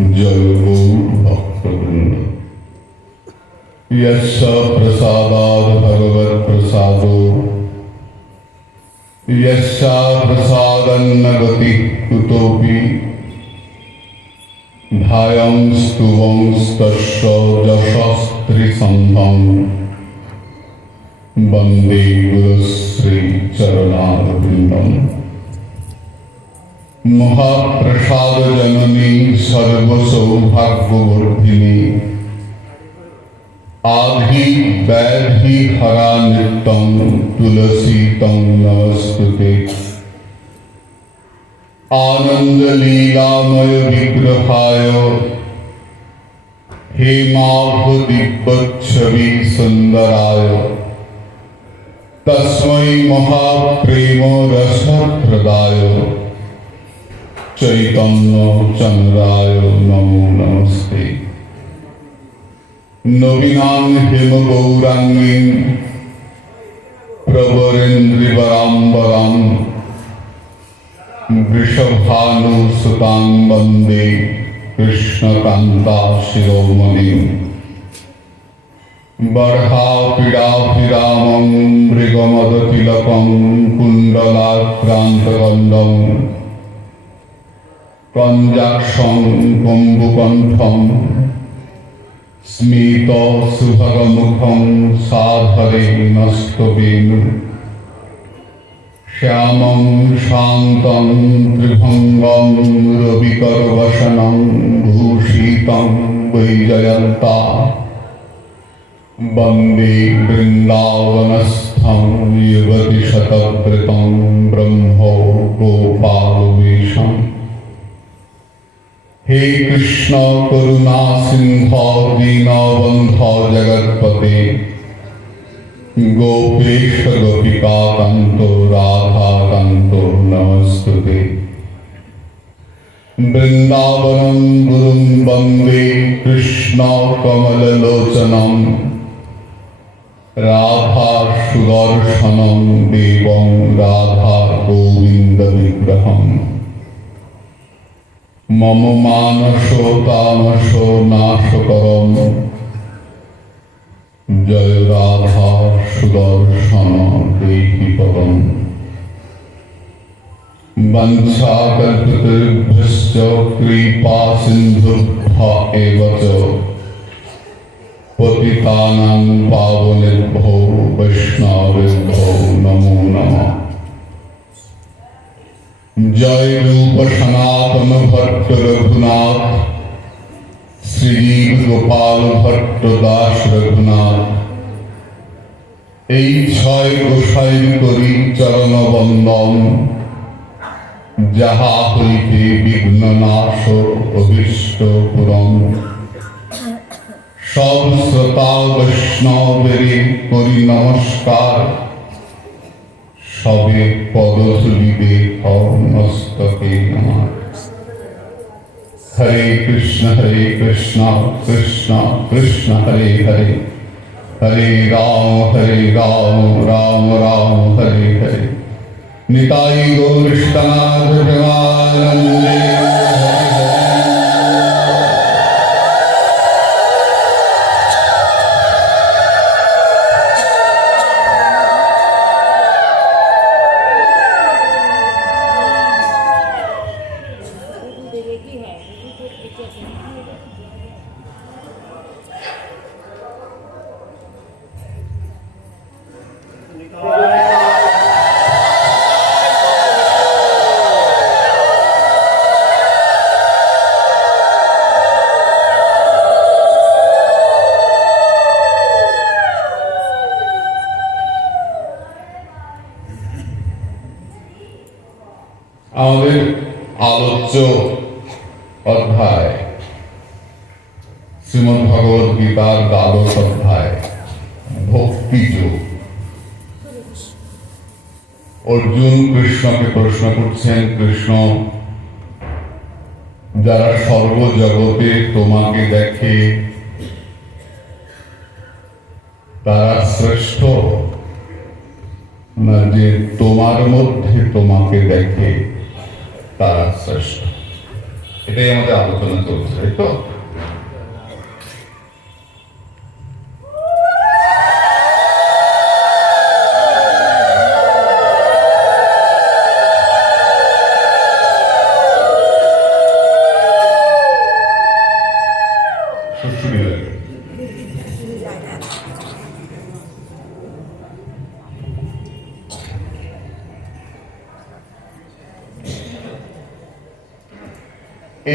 जय गौर भक्तवृंद। यस्य प्रसादात् भगवत् प्रसादो यस्य प्रसादन्न गति कुतोऽपि ध्यायं स्तुवंस्तस्य यशस्त्रिसन्धं वन्दे गुरुश्री चरणारविन्दम्। महाप्रसाद जननी सर्वसौभाग्यवर्धिनी आधि वैधि हरा नित्यं तुलसी तं नमस्तुते। आनंद लीलामय विग्रहाय हेमाभ दिव्यच्छवि सुंदराय तस्मै महाप्रेम रसप्रदाय चैतन्य चंद्राय नमो नमस्ते। नवीनां हेमगौरांगीं प्रवरेन्द्रिवराम्बरां वृषभानुसुतां वन्दे कृष्णकान्ता शिरोमणिं। बर्हापीडाभिरामं मृगमदतिलकं कुण्डलाक्रान्तगन्धं कञ्जाक्षं कम्बुकण्ठं स्मितसुभगमुखं साधरे नस्तवेणु श्यामं शान्तं त्रिभङ्गं रविकरवसनं भूषितं वैजयन्ता वन्दे वृन्दावनस्थं युवतिशतव्रतं ब्रह्मो गोपालवेशम्। हे कृष्ण करुणा सिंधु दीनबन्धो जगत्पते गोपेश गोपिका कान्तो राधा कान्तो नमस्तुते। वृन्दावनं गुरुं वन्दे कृष्ण कमललोचनं राधा सुदर्शनं देवं राधा गोविन्द विग्रहम्। मम मानसो तामसो नाशकरं जय राधा सुदर्शन देहि पदम्। वंशाकल्पतरुभ्यश्च कृपा सिन्धुभ्य एव च पतितानां पावनेभ्यो वैष्णवेभ्यो नमो नमः। जय रूप सनातन भट्ट रघुनाथ श्री गोपाल भट्ट दास रघुनाथ। এই ছয় গোসাই করি চরণ বন্দন যাহা হইতে বিঘ্ন নাশ অভীষ্ট পূরণ। সব শ্রোতা বৈষ্ণবেরে করি নমস্কার সবে পদধূলিবে মস্তকে আমার। হরে কৃষ্ণ কৃষ্ণ কৃষ্ণ হরে হরে হরে রাম রাম রাম হরে হরে। নিতাই গৌরষ্টানাথ প্রেমানন্দে। আমাদের আলোচ্য অধ্যায় শ্রীমদ্ ভগবদ গীতার দ্বাদশ অধ্যায় ভক্তিযোগ। অর্জুন কৃষ্ণকে প্রশ্ন করছেন, কৃষ্ণ যারা সর্বজগতে তোমাকে দেখে তারা শ্রেষ্ঠ না যে তোমার মধ্যে তোমাকে দেখে তারা শ্রেষ্ঠ? এটাই আমাদের আলোচনা চলছে, তাই তো?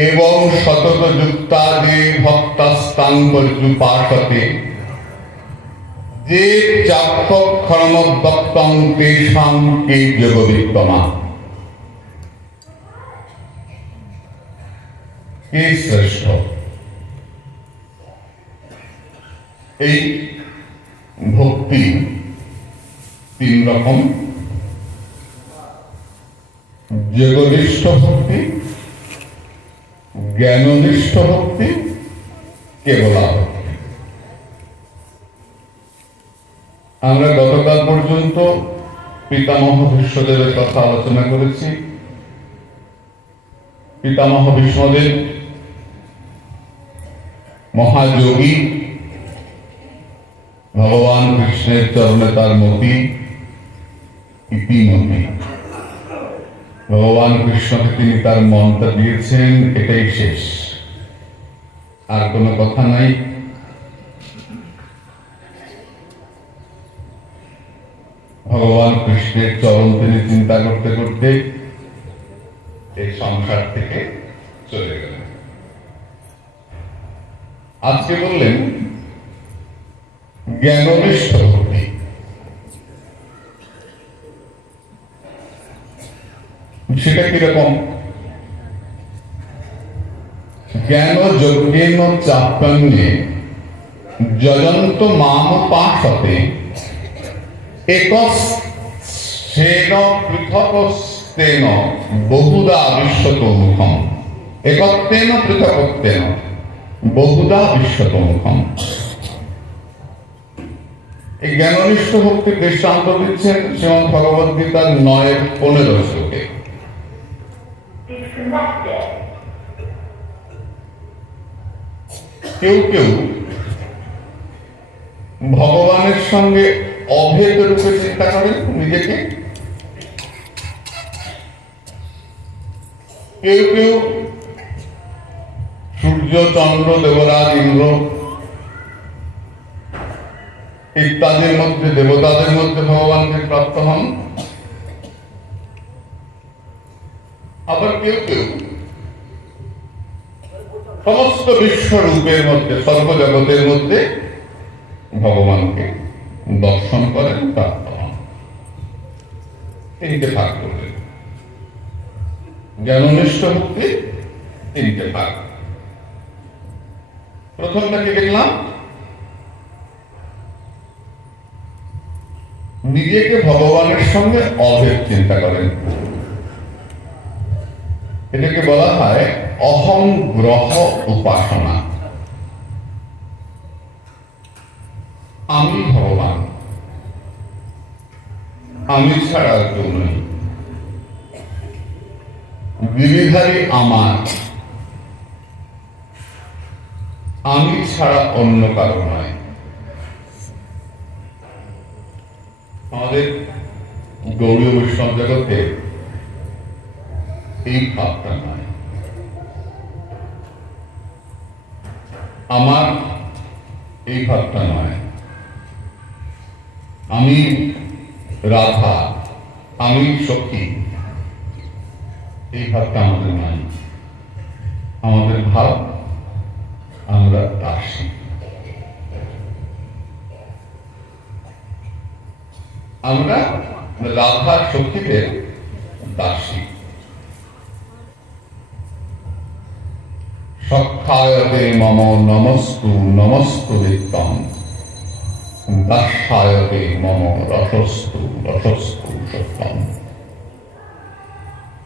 এবং সতত যুক্তাদে ভক্তাস্তাং পর্যুপাসতে যে চাক্ষরমদ্বক্তং তেষাং কে যোগবিত্তমা। কে শ্রেষ্ঠ? এই ভক্তি তিন রকম: যোগনিষ্ঠ ভক্তি, জ্ঞাননিষ্ঠ ভক্তি, কেবলা ভক্তি। আমরা গতকাল পর্যন্ত পিতামহ ভীষ্মদেবের কথা আলোচনা করেছি। পিতামহ ভীষ্মদেব মহাযোগী, ভগবান কৃষ্ণের চরণে তার মতি, ইতিমতি। ভগবান কৃষ্ণকে তিনি তার মনটা দিয়েছেন, এটাই শেষ, আর কোনো কথা নাই। ভগবান কৃষ্ণের চরণ তিনি চিন্তা করতে করতে এই সংসার থেকে চলে গেলেন। আজকে বললেন জ্ঞাননিষ্ঠ ভক্তি। সেটা কিরকম? জ্ঞান যজ্ঞেন চাপ্যন্যে যজন্ত মাম পাশতে একস্তেন পৃথকস্তেন বহুধা বিশ্বতোমুখম। একত্বেন পৃথকত্বেন বহুধা বিশ্বতোমুখম। এই জ্ঞাননিষ্ঠ ভক্তির দৃষ্টান্ত দিচ্ছেন শ্রীমদ্ ভগবদ গীতার 9:15 শ্লোকে। কেউ কেউ ভগবানের সঙ্গে অভেদ রূপে চিন্তা করেন নিজেকে, কেউ কেউ সূর্য, চন্দ্র, দেবরাজ, ইন্দ্র ইত্যাদির মধ্যে, দেবতাদের মধ্যে ভগবানকে প্রাপ্ত হন। আবার কেউ কেউ সমস্ত বিশ্বরূপের মধ্যে, সর্বজগতের মধ্যে ভগবানকে দর্শন করেন, প্রাপ্ত হন। তিনটে ভাগ করলেন জ্ঞাননিষ্ঠ ভক্তি, তিনটে ভাগ। প্রথমটা কি দেখলাম? নিজেকে ভগবানের সঙ্গে অভেদ চিন্তা করেন। এটাকে বলা হয় অহং গ্রহ উপাসনা। আমি ভগবান, আমি ছাড়া কেউ নেই, গিরিধারী আমার, আমি ছাড়া অন্য কারো নয়। আমাদের গৌড়ীয় বৈষ্ণব জগতে এই ভাবটা নয়। আমার এই ভাবটা নয়। আমি রাধা, আমি সখী, এই ভাবটা আমাদের নাই। আমাদের ভাব আমরা দাসী। আমরা রাধা সখীদের দাসী। সখ্যায়তে মম নমস্তু নমস্তু বিত্তম, দাস্যায়তে মম রসস্তু রসস্তু সত্যম।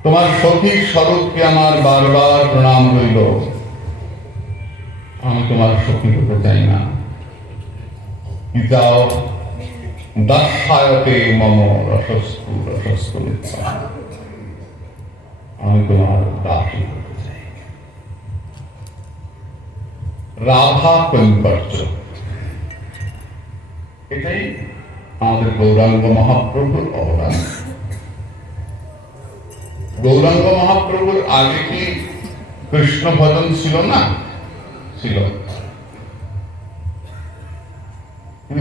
তোমার সখী স্বরূপকে আমার বারবার প্রণাম রইল। আমি তোমার সখী হতে চাই না। কি চাও? দাস্যায়তে মম রসস্তু রসস্তু বিত্তম। আমি তোমার দাসী হতে চাই। রাধা কৈঙ্কর্য, এটাই আমাদের গৌরাঙ্গ মহাপ্রভুর অবদান। গৌরাঙ্গ মহাপ্রভুর আগে কি কৃষ্ণ ভজন ছিল না? ছিল।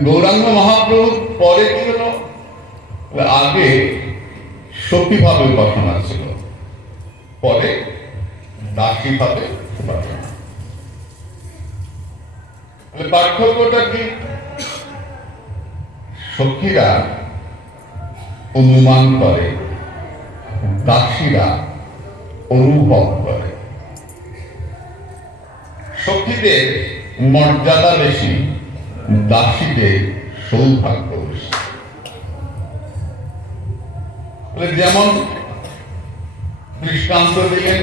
গৌরাঙ্গ মহাপ্রভুর পরে কি হলো? আগে সতী ভাবে উপাসনা ছিল, পরে দাসী ভাবে উপাসনা। পার্থক্যটা কি? সখীরা অনুমান করে, দাসীরা অনুভব করে। সখীদের মর্যাদা বেশি, দাসীদের সৌভাগ্য বেশি। যেমন দৃষ্টান্ত দিলেন,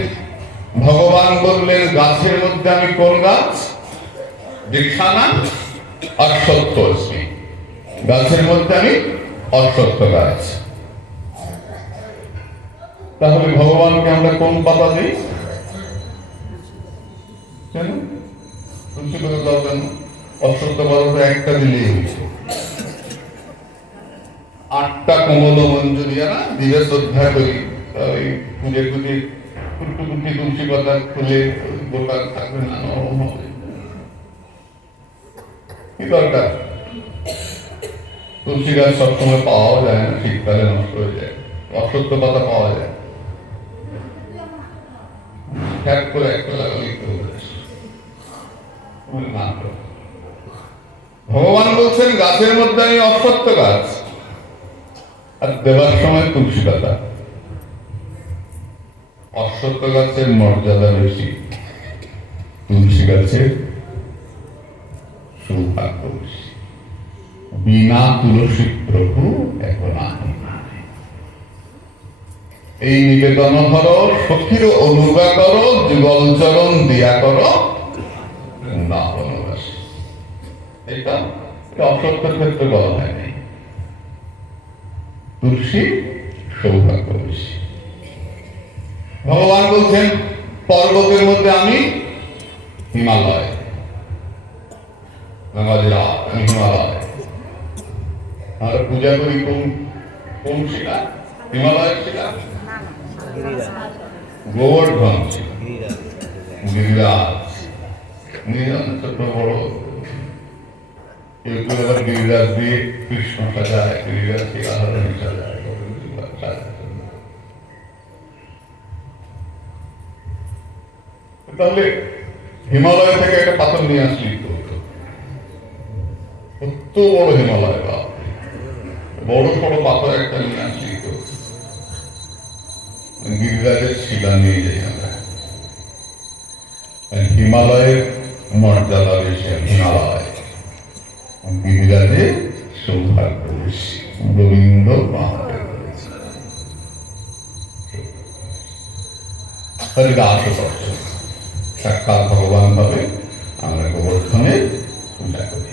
ভগবান বললেন গাছের মধ্যে আমি কোন গাছ? বৃক্ষানাং অশ্বত্থ অস্মি, গাছের মধ্যে আমি অশ্বত্থ গাছ। তাহলে ভগবানকে আমরা কোন পাতা দিই? তুলসী করে দাও কেন? অশ্বত্থ পাতা একটা দিলেই হয়েছে। 8টা কমল মঞ্জুরিয়া না দিবে শ্রদ্ধা করি, ওই খুঁজে খুঁজে কুট্টু কুটি তুলসী পাতা খুলে গোটা থাকবে না, নরম হবে। কি দরকার? তুলসী গাছ সবসময় পাওয়া যায় না, শীতকালে নষ্ট হয়ে যায়। অশ্বত্থ পাতা পাওয়া যায়, খ্যাপ করে একটা লাগালেই ভগবান বলছেন গাছের মধ্যে আমি অশ্বত্থ গাছ, আর দেওয়ার সময় তুলসী পাতা। অশ্বত্থ গাছের মর্যাদা বেশি, তুলসী গাছের সৌভাগ্য বেশি। বিনা তুলসী প্রভু এখন আনি। এই নিবেদন ধরো, সখীর অনুগা করো, যুগল চরণ দিয়া করো না বনবাসী। এটা অশ্বত্থের ক্ষেত্রে বলা হয়নি। তুলসী সৌভাগ্য বেশি। ভগবান বলছেন পর্বতের মধ্যে আমি হিমালয়, আমি হিমালয়। আমরা পূজা করি কোন কোন শিলা? হিমালয়ের শিলা, গোবর্ধন শিলা, গিরিরাজ। ছোট বড় কেউ কেউ আবার গিরিরাজ দিয়ে কৃষ্ণ সাজায়, গিরিরাজ দিয়ে আহরণ সাজায়। তাহলে হিমালয় থেকে একটা পাথর নিয়ে আসলি তো, কত বড় হিমালয়, বড় বড় পাথর একটা নিয়ে আসলি তো, গিরিরাজের শিলা নিয়ে যাই আমরা। হিমালয়ের মর্যাদা বেশি, হিমালয়। গিরিরাজের সৌভাগ্য বেশি। গোবিন্দ পাহাড়ে হরিদাস করছে, সাক্ষাৎ ভগবান ভাবে আমরা গোবর্ধনের পূজা করি।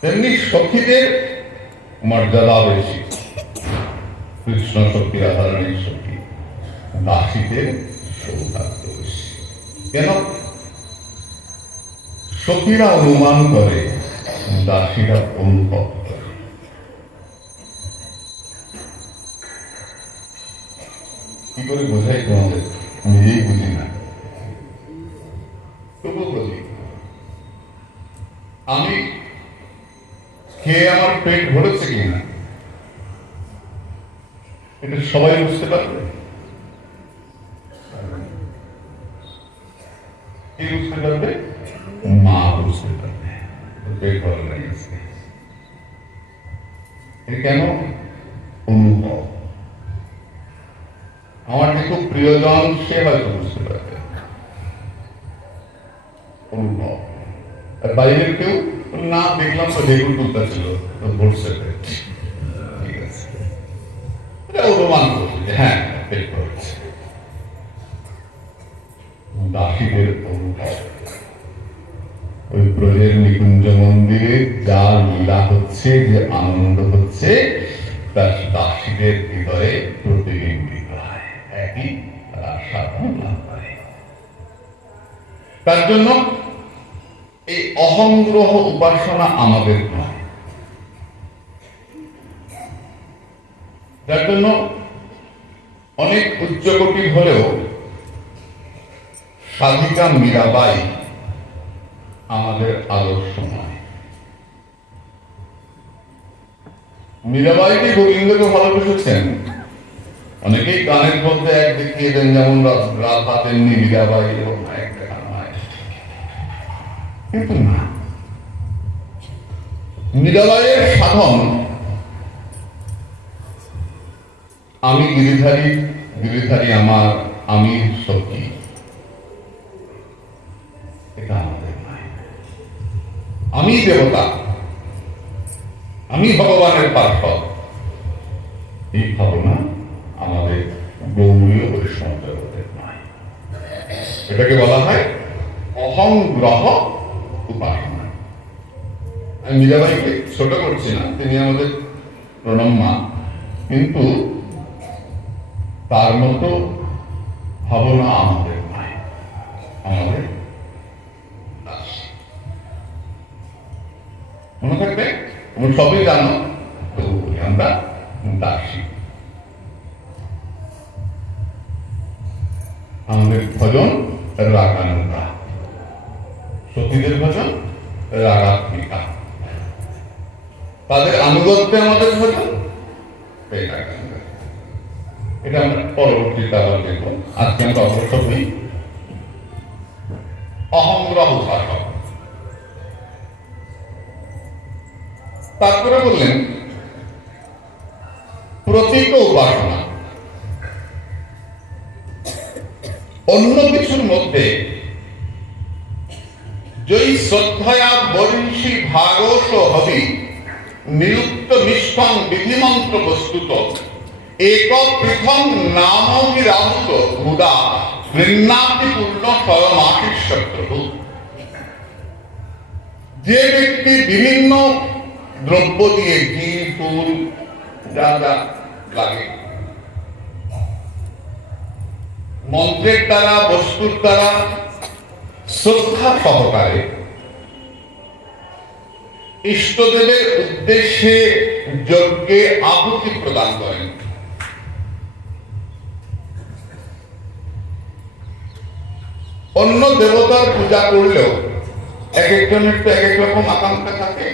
তেমনি সখীদের মর্যাদা বেশি, কৃষ্ণ সখী, রাধারানী সখী। দাসীদের সৌভাগ্য বেশি। কেন? সখীরা অনুমান করে, দাসীরা অনুভব করে। কি করে বোঝাই তোমাদের? নিজেই বুঝি না, তবু বলি। আমি খেয়ে আমার পেট ভরেছে কিনা এটা সবাই বুঝতে পারবে? কি বুঝতে পারবে? মা বুঝতে পারবে পেট ভরা লেগেছে। কেন? অনুভব। আমার যে খুব প্রিয়জন, সে হয়তো বুঝতে পারবে, অনুভব। আর বাইরের কেউ না, দেখলাম তো বেগুন তুলতে ছিল, ভরছে পেট, ঠিক আছে, এটা অনুমান করছে যে হ্যাঁ পেট ভরছে। দাসীদের অনুভব। ওই ব্রজের নিকুঞ্জ মন্দিরে যা লীলা হচ্ছে, যে আনন্দ হচ্ছে, তার দাসীদের হৃদয়ে প্রতিবিম্বিত হয়, একই আশা লাভ করে। তার জন্য এই অহংগ্রহ উপাসনা আমাদের নয়। যার জন্য অনেক উচ্চকোটি হলেও সাধিকা মীরাবাই আমাদের আদর্শ নয়। মীরাবাইকে গোবিন্দকে ভালোবেসেছেন, অনেকেই গানের মধ্যে এক দেখিয়ে দেন, যেমন রাধা তেমনি মীরাবাই এবং এক দেখানো হয়, কিন্তু না, মীরাবাইয়ের সাধন আমি গিরিধারী, গিরিধারী আমার, আমি সখী, এটা আমাদের নয়। আমি দেবতা, আমি ভগবানের পার্শ্বদ, এই ভাবনা আমাদের গৌরীয় বৈষ্ণব জগতের নয়। এটাকে বলা হয় অহংগ্রহ উপাসনা। আমি মীরাবাইকে ছোট করছি না, তিনি আমাদের প্রণম্যা, কিন্তু তার মতো ভাবনা আমাদের নয়, আমাদের মনে থাকবে, তুমি সবই জানো, তবু বলি আমরা দাসী। আমাদের ভজন রাগানুগা, সতীদের ভজন রাগাত্মিকা, তাদের আনুগত্যে আমাদের ভজন রাগানুগা। এটা আমরা পরবর্তীতে আবার দেখব। আজকে আমরা অগ্রসর হই অহংগ্রহ উপাসক। তারপরে বললেন প্রতীক উপাসনা। অন্য কিছুর মধ্যে জয়ী শ্রদ্ধয়া বরিষি ভাগস হবি নিরুক্ত নিষ্ঠং বিধিমন্ত্র বস্তুত এক পৃথং নামবিরাহুত হুদা বৃন্নাতিপূর্ণ স্বয়মাশিষ্যত্রু। যে ব্যক্তি বিভিন্ন দ্রব্য দিয়ে, ঘি, ফুল, যা যা লাগে, মন্ত্রের দ্বারা, বস্তুর দ্বারা শ্রদ্ধা সহকারে ইষ্টদেবের উদ্দেশ্যে যজ্ঞে আহুতি প্রদান করেন, অন্য দেবতার পূজা করলেও এক একজনের তো এক এক রকম আকাঙ্ক্ষা থাকে।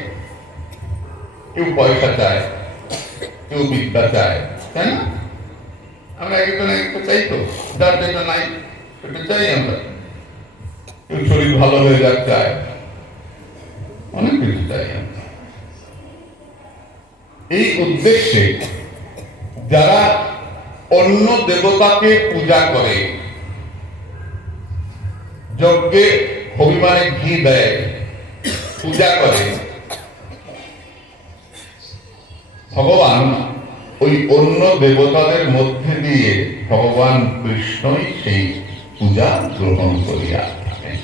কেউ পয়সা চায়, কেউ বিদ্যা চায়, তাই না? আমরা একজন একটা চাই, তো যার যেটা নাই সেটা চাই আমরা। কেউ শরীর ভালো হয়ে যাক চায়, অনেক কিছু চাই আমরা। এই উদ্দেশ্যে যারা অন্য দেবতাকে পূজা করে, যজ্ঞে হবিমানে ঘি দেয়, পূজা করে, ভগবান ওই অন্য দেবতাদের মধ্যে দিয়ে ভগবান কৃষ্ণই সেই পূজা গ্রহণ করিয়া থাকেন।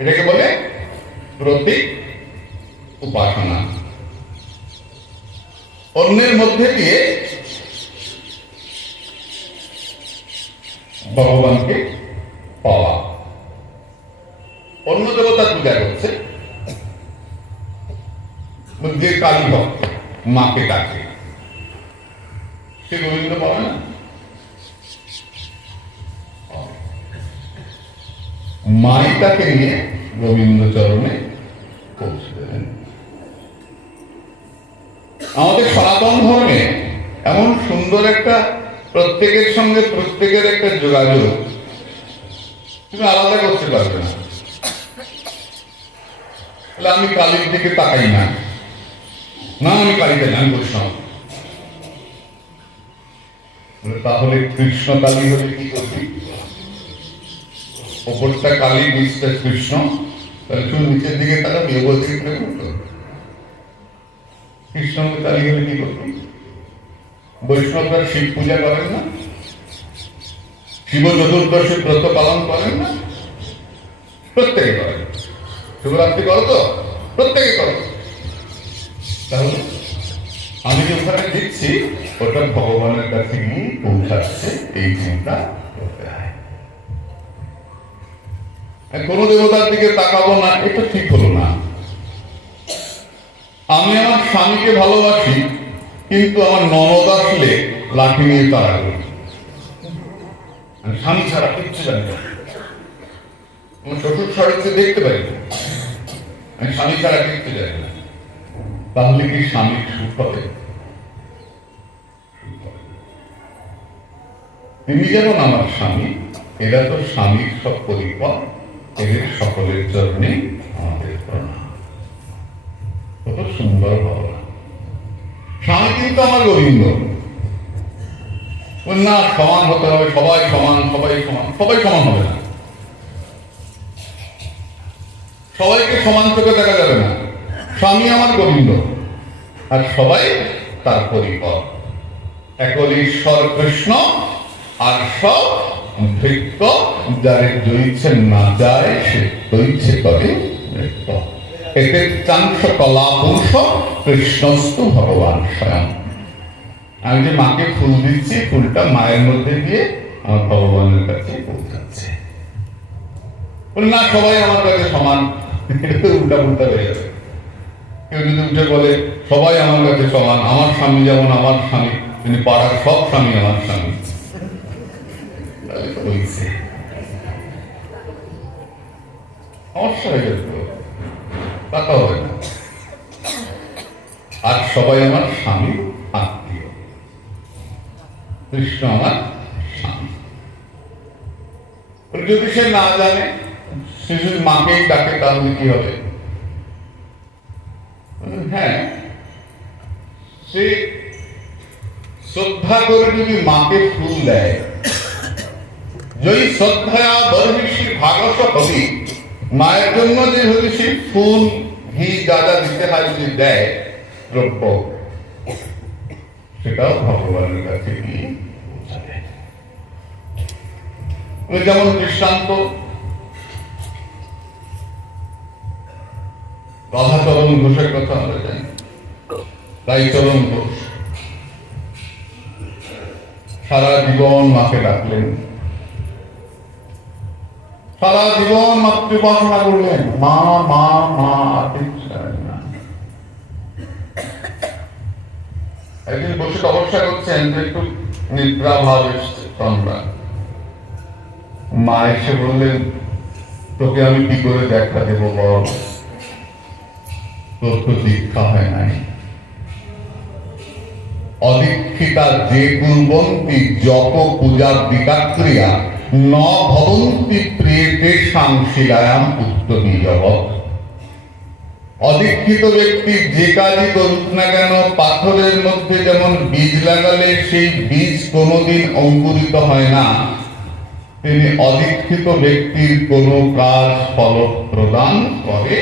এটাকে বলে প্রতীক উপাসনা। অন্যের মধ্যে দিয়ে ভগবানকে পাওয়া। অন্য দেবতা পূজা করছে, যে কালী ভক্ত মাকে ডাকে, সে গোবিন্দ পাবে না? মাই তাকে নিয়ে গোবিন্দ চরণে পৌঁছে দেবেন। আমাদের সনাতন ধর্মে এমন সুন্দর একটা প্রত্যেকের সঙ্গে প্রত্যেকের একটা যোগাযোগ, তুমি আলাদা করতে পারবে না। আমি কালীর দিকে তাকাই না, না আমি কালীকে জানি, বৈষ্ণব। তাহলে কৃষ্ণ কালী হলে কি করবি? ওপরটা কালী, নিচটা কৃষ্ণ, তাহলে শুধু নিচের দিকে তাকাবি, ওপর দিকে করতো। কৃষ্ণ কালী হলে কি করবি? বৈষ্ণবরা শিব পূজা করেন না? শিব চতুর্দশী ব্রত পালন করেন না? প্রত্যেকে করেন। শিবরাত্রি করো তো? প্রত্যেকে করো। তাহলে আমি যে ওখানে দিচ্ছি, ওটা ভগবানের কাছে গিয়ে পৌঁছাচ্ছে, এই চিন্তা করতে হয়। কোনো দেবতার দিকে তাকাবো না, এটা ঠিক হলো না। আমি আমার স্বামীকে ভালোবাসি, কিন্তু আমার ননদ আসলে লাঠি নিয়ে তাড়া করি। স্বামী ছাড়া কিচ্ছু জানি না। আমার শ্বশুর শাড়িতে দেখতে পারি না, আমি স্বামী ছাড়া কিচ্ছু জানি না। তাহলে কি স্বামীর সুখ হবে? তিনি যেমন আমার স্বামী, এরা তো স্বামীর সব পরিপর, এদের সকলের জন্যে আমাদের প্রণাম। কত সুন্দর ভাবনা। স্বামী কিন্তু আমার গোবিন্দ না, সমান হতে হবে, সবাই সমান, সবাই সমান, সবাই সমান হবে না, সবাইকে সমান চোখে দেখা যাবে না। স্বামী আমার গোবিন্দ আর সবাই তার পরিপর। একল ঈশ্বর কৃষ্ণ আর সব ভৃত্য, যারে জয়িছে না যায় সে তৈছে করে নৃত্য। এতে চাংশ কলা পুরুষ কৃষ্ণস্তু ভগবান স্বয়ং। আমি যে মাকে ফুল দিচ্ছি, ফুলটা মায়ের মধ্যে দিয়ে আমার ভগবানের কাছে পৌঁছাচ্ছে। না, সবাই আমার কাছে সমান, উল্টা পুল্টা হয়ে যাবে। কেউ যদি উঠে বলে সবাই আমার কাছে সমান, আমার স্বামী যেমন আমার স্বামী, তিনি পাড়ার সব স্বামী আমার স্বামী, সমস্যা হয়ে যাবে, কথা হবে না। আর সবাই আমার স্বামী আত্মীয়, কৃষ্ণ আমার স্বামী। যদি সে না জানে, সে যদি মাকেই ডাকে, তাহলে কি হবে? হ্যাঁ, সে শ্রদ্ধা করে যদি মাকে ফুল দেয়, যদি শ্রদ্ধা বর্হিষী ভাগস কবি, মায়ের জন্য যে যদি সে ফুল ঘি যা যা দিতে হয় যদি দেয় দ্রব্য, সেটাও ভগবানের কাছে গিয়ে পৌঁছাবে। যেমন দৃষ্টান্ত রাধাচরণ ঘোষের কথা আমরা জানি। রাইচরণ ঘোষ সারা জীবন মাকে ডাকলেন, সারা জীবন মাতৃউপাসনা করলেন, মা মা মা। একদিন বসে তপস্যা করছেন, একটু নিদ্রা ভাব এসছে, তন্দ্রা। মা এসে বললেন, তোকে আমি কি করে দেখা দেব বল, তোর তো দীক্ষা হয় নাই। অদীক্ষিতা যে কুর্বন্তি জপ পূজা বিকাক্রিয়া ন ভবন্তি প্রিয়তে সাংশিলায়াম উত্তমী জগৎ। অদীক্ষিত ব্যক্তি যে কাজই করুক না কেন, পাথরের মধ্যে যেমন বীজ লাগালে সেই বীজ কোনোদিন অঙ্কুরিত হয় না, তিনি অদীক্ষিত ব্যক্তির কোনো কাজ ফল প্রদান করে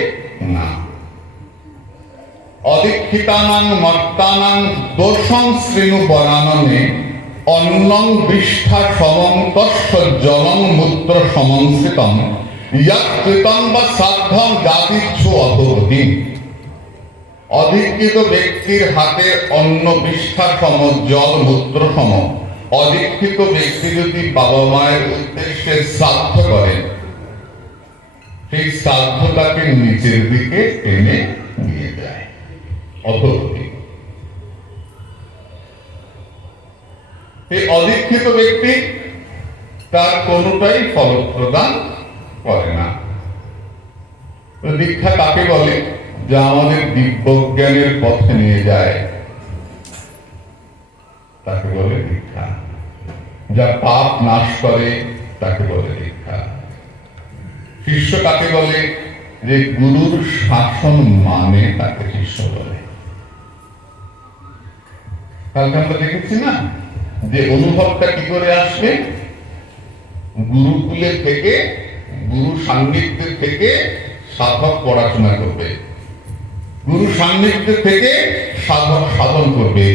না। অদীক্ষিতানাং মর্তানাং দোষং শ্রেণু পরাণনে অন্নং বিষ্ঠা সমং তস্য জলং মূত্র সমংসিতং ইয়াৎ কৃতং বা সাধ্যং জাতিচ্ছু অধগতিম। অদীক্ষিত ব্যক্তির হাতে অন্ন বিষ্ঠা সম, জল মূত্র সম। অদীক্ষিত ব্যক্তি যদি বাবা মায়ের উদ্দেশ্যে শ্রাদ্ধ করেন, সেই শ্রাদ্ধটাকে নিচের দিকে টেনে নিয়ে যায়, অধোগতি। এই অদীক্ষিত ব্যক্তি তার কোনটাই ফল প্রদান করে না। দীক্ষা কাকে বলে? যা আমাদের দিব্যজ্ঞানের পথে নিয়ে যায় তাকে বলে দীক্ষা। যা পাপ নাশ করে তাকে বলে দীক্ষা। শিষ্য কাকে বলে? যে গুরুর শাসন মানে তাকে শিষ্য বলে। কালকে আমরা দেখেছি না যে অনুভবটা কি করে আসবে? গুরুকুলে থেকে, গুরু সান্নিধ্যে থেকে সাধক পড়াশোনা করবে, গুরু সান্নিধ্যে থেকে সাধক সাধন করবে,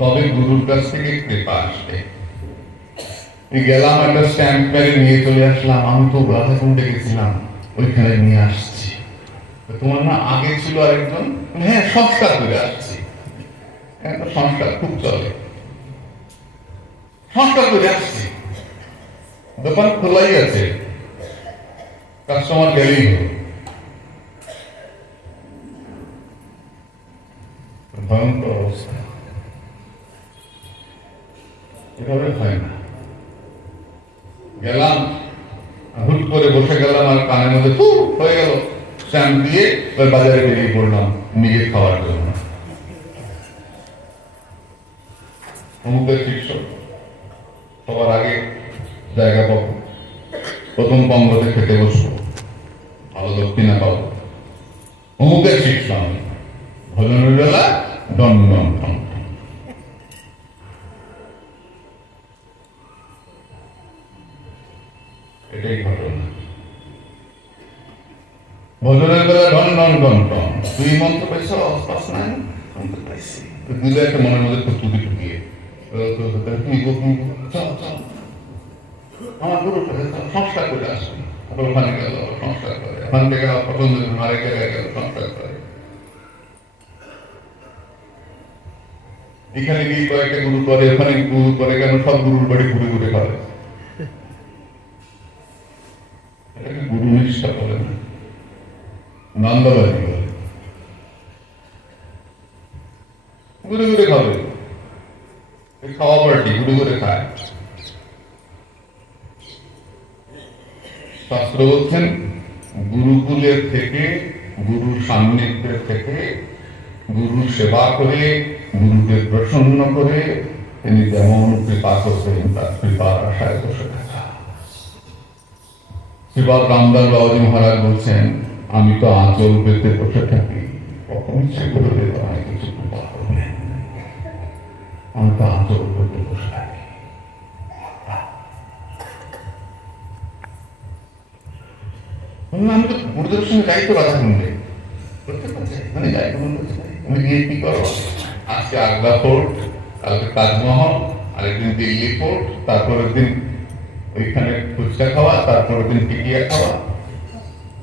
তবে গুরুর কাছ থেকে কৃপা আসবে। গেলাম একটা স্ট্যাম্প প্যাডে নিয়ে চলে আসলাম, আমি তো রাধাকুণ্ডে গেছিলাম, ওইখানে নিয়ে আসছি। তোমার না আগে ছিল আরেকজন? হ্যাঁ, সংস্কার করে আসছি। একটা সংস্কার খুব চলে, সংস্কার করে আসছি। দোকান খোলাই আছে, কাস্টমার গেলেই হলো। ভয়ঙ্কর অবস্থা, এভাবে হয় না। গেলাম, হুট করে বসে গেলাম, আর কানের মধ্যে হয়ে গেল, স্ট্যাম্প দিয়ে বাজারে বেরিয়ে পড়লাম নিজে খাওয়ার জন্য। অমুকের শিক্ষক সবার আগে জায়গা পাবো, প্রথম পঙ্গতে খেতে বসবো, ভালো দক্ষিণা পাবো। অমুকের শিক্ষক আমি ভজনের বেলা ডন ডন ডন। এটাই ঘটনা। ভজনের বেলা ডন ডন ডন ডন। তুই মন্ত্র পাইছ, পাস নাই? মন্ত্র পাইছি। দিলে একটা মনের মধ্যে টুকি টুকিয়ে আমার গুরু সংস্কার করে আসুন। ওখানে গেল সংস্কার করে, ওখান থেকে পছন্দ আরেক জায়গায় গেল সংস্কার করে। এখানে গিয়ে কয়েকটা গুরু করে, ওখানে গুরু করে, কেন সব গুরুর বাড়ি ঘুরে ঘুরে করে। এটাকে গুরু নিষ্ঠা বলে না, নন্দবাদী বলে। ঘুরে ঘুরে খাবে, খাওয়া পার্টি ঘুরে ঘুরে খায়। শাস্ত্র বলছেন গুরুকুলের থেকে, গুরুর সান্নিধ্যের থেকে, গুরু সেবা করে, গুরুকে প্রসন্ন করে তিনি যেমন কৃপা করতেন তার কৃপার আশায় বসে থাকা। শ্রীপাদ রামদাস বাবাজি মহারাজ বলছেন, আমি তো আঁচল পেতে বসে থাকি, কখন সে গুরুদেব আমায় কিছু কৃপা করবেন। আমি তো আঁচল পেতে বসে থাকি। আমি তো গুরুদেবের সঙ্গে যাই তো রাধা কুণ্ডে, মানে যাই তো আমি গিয়ে কি করো, আজকে আগ্রা ফোর্ট, কালকে তাজমহল, আরেকদিন দিল্লি ফোর্ট, তারপরের দিন ওইখানে ফুচকা খাওয়া, তারপরের দিন টিকিয়া খাওয়া,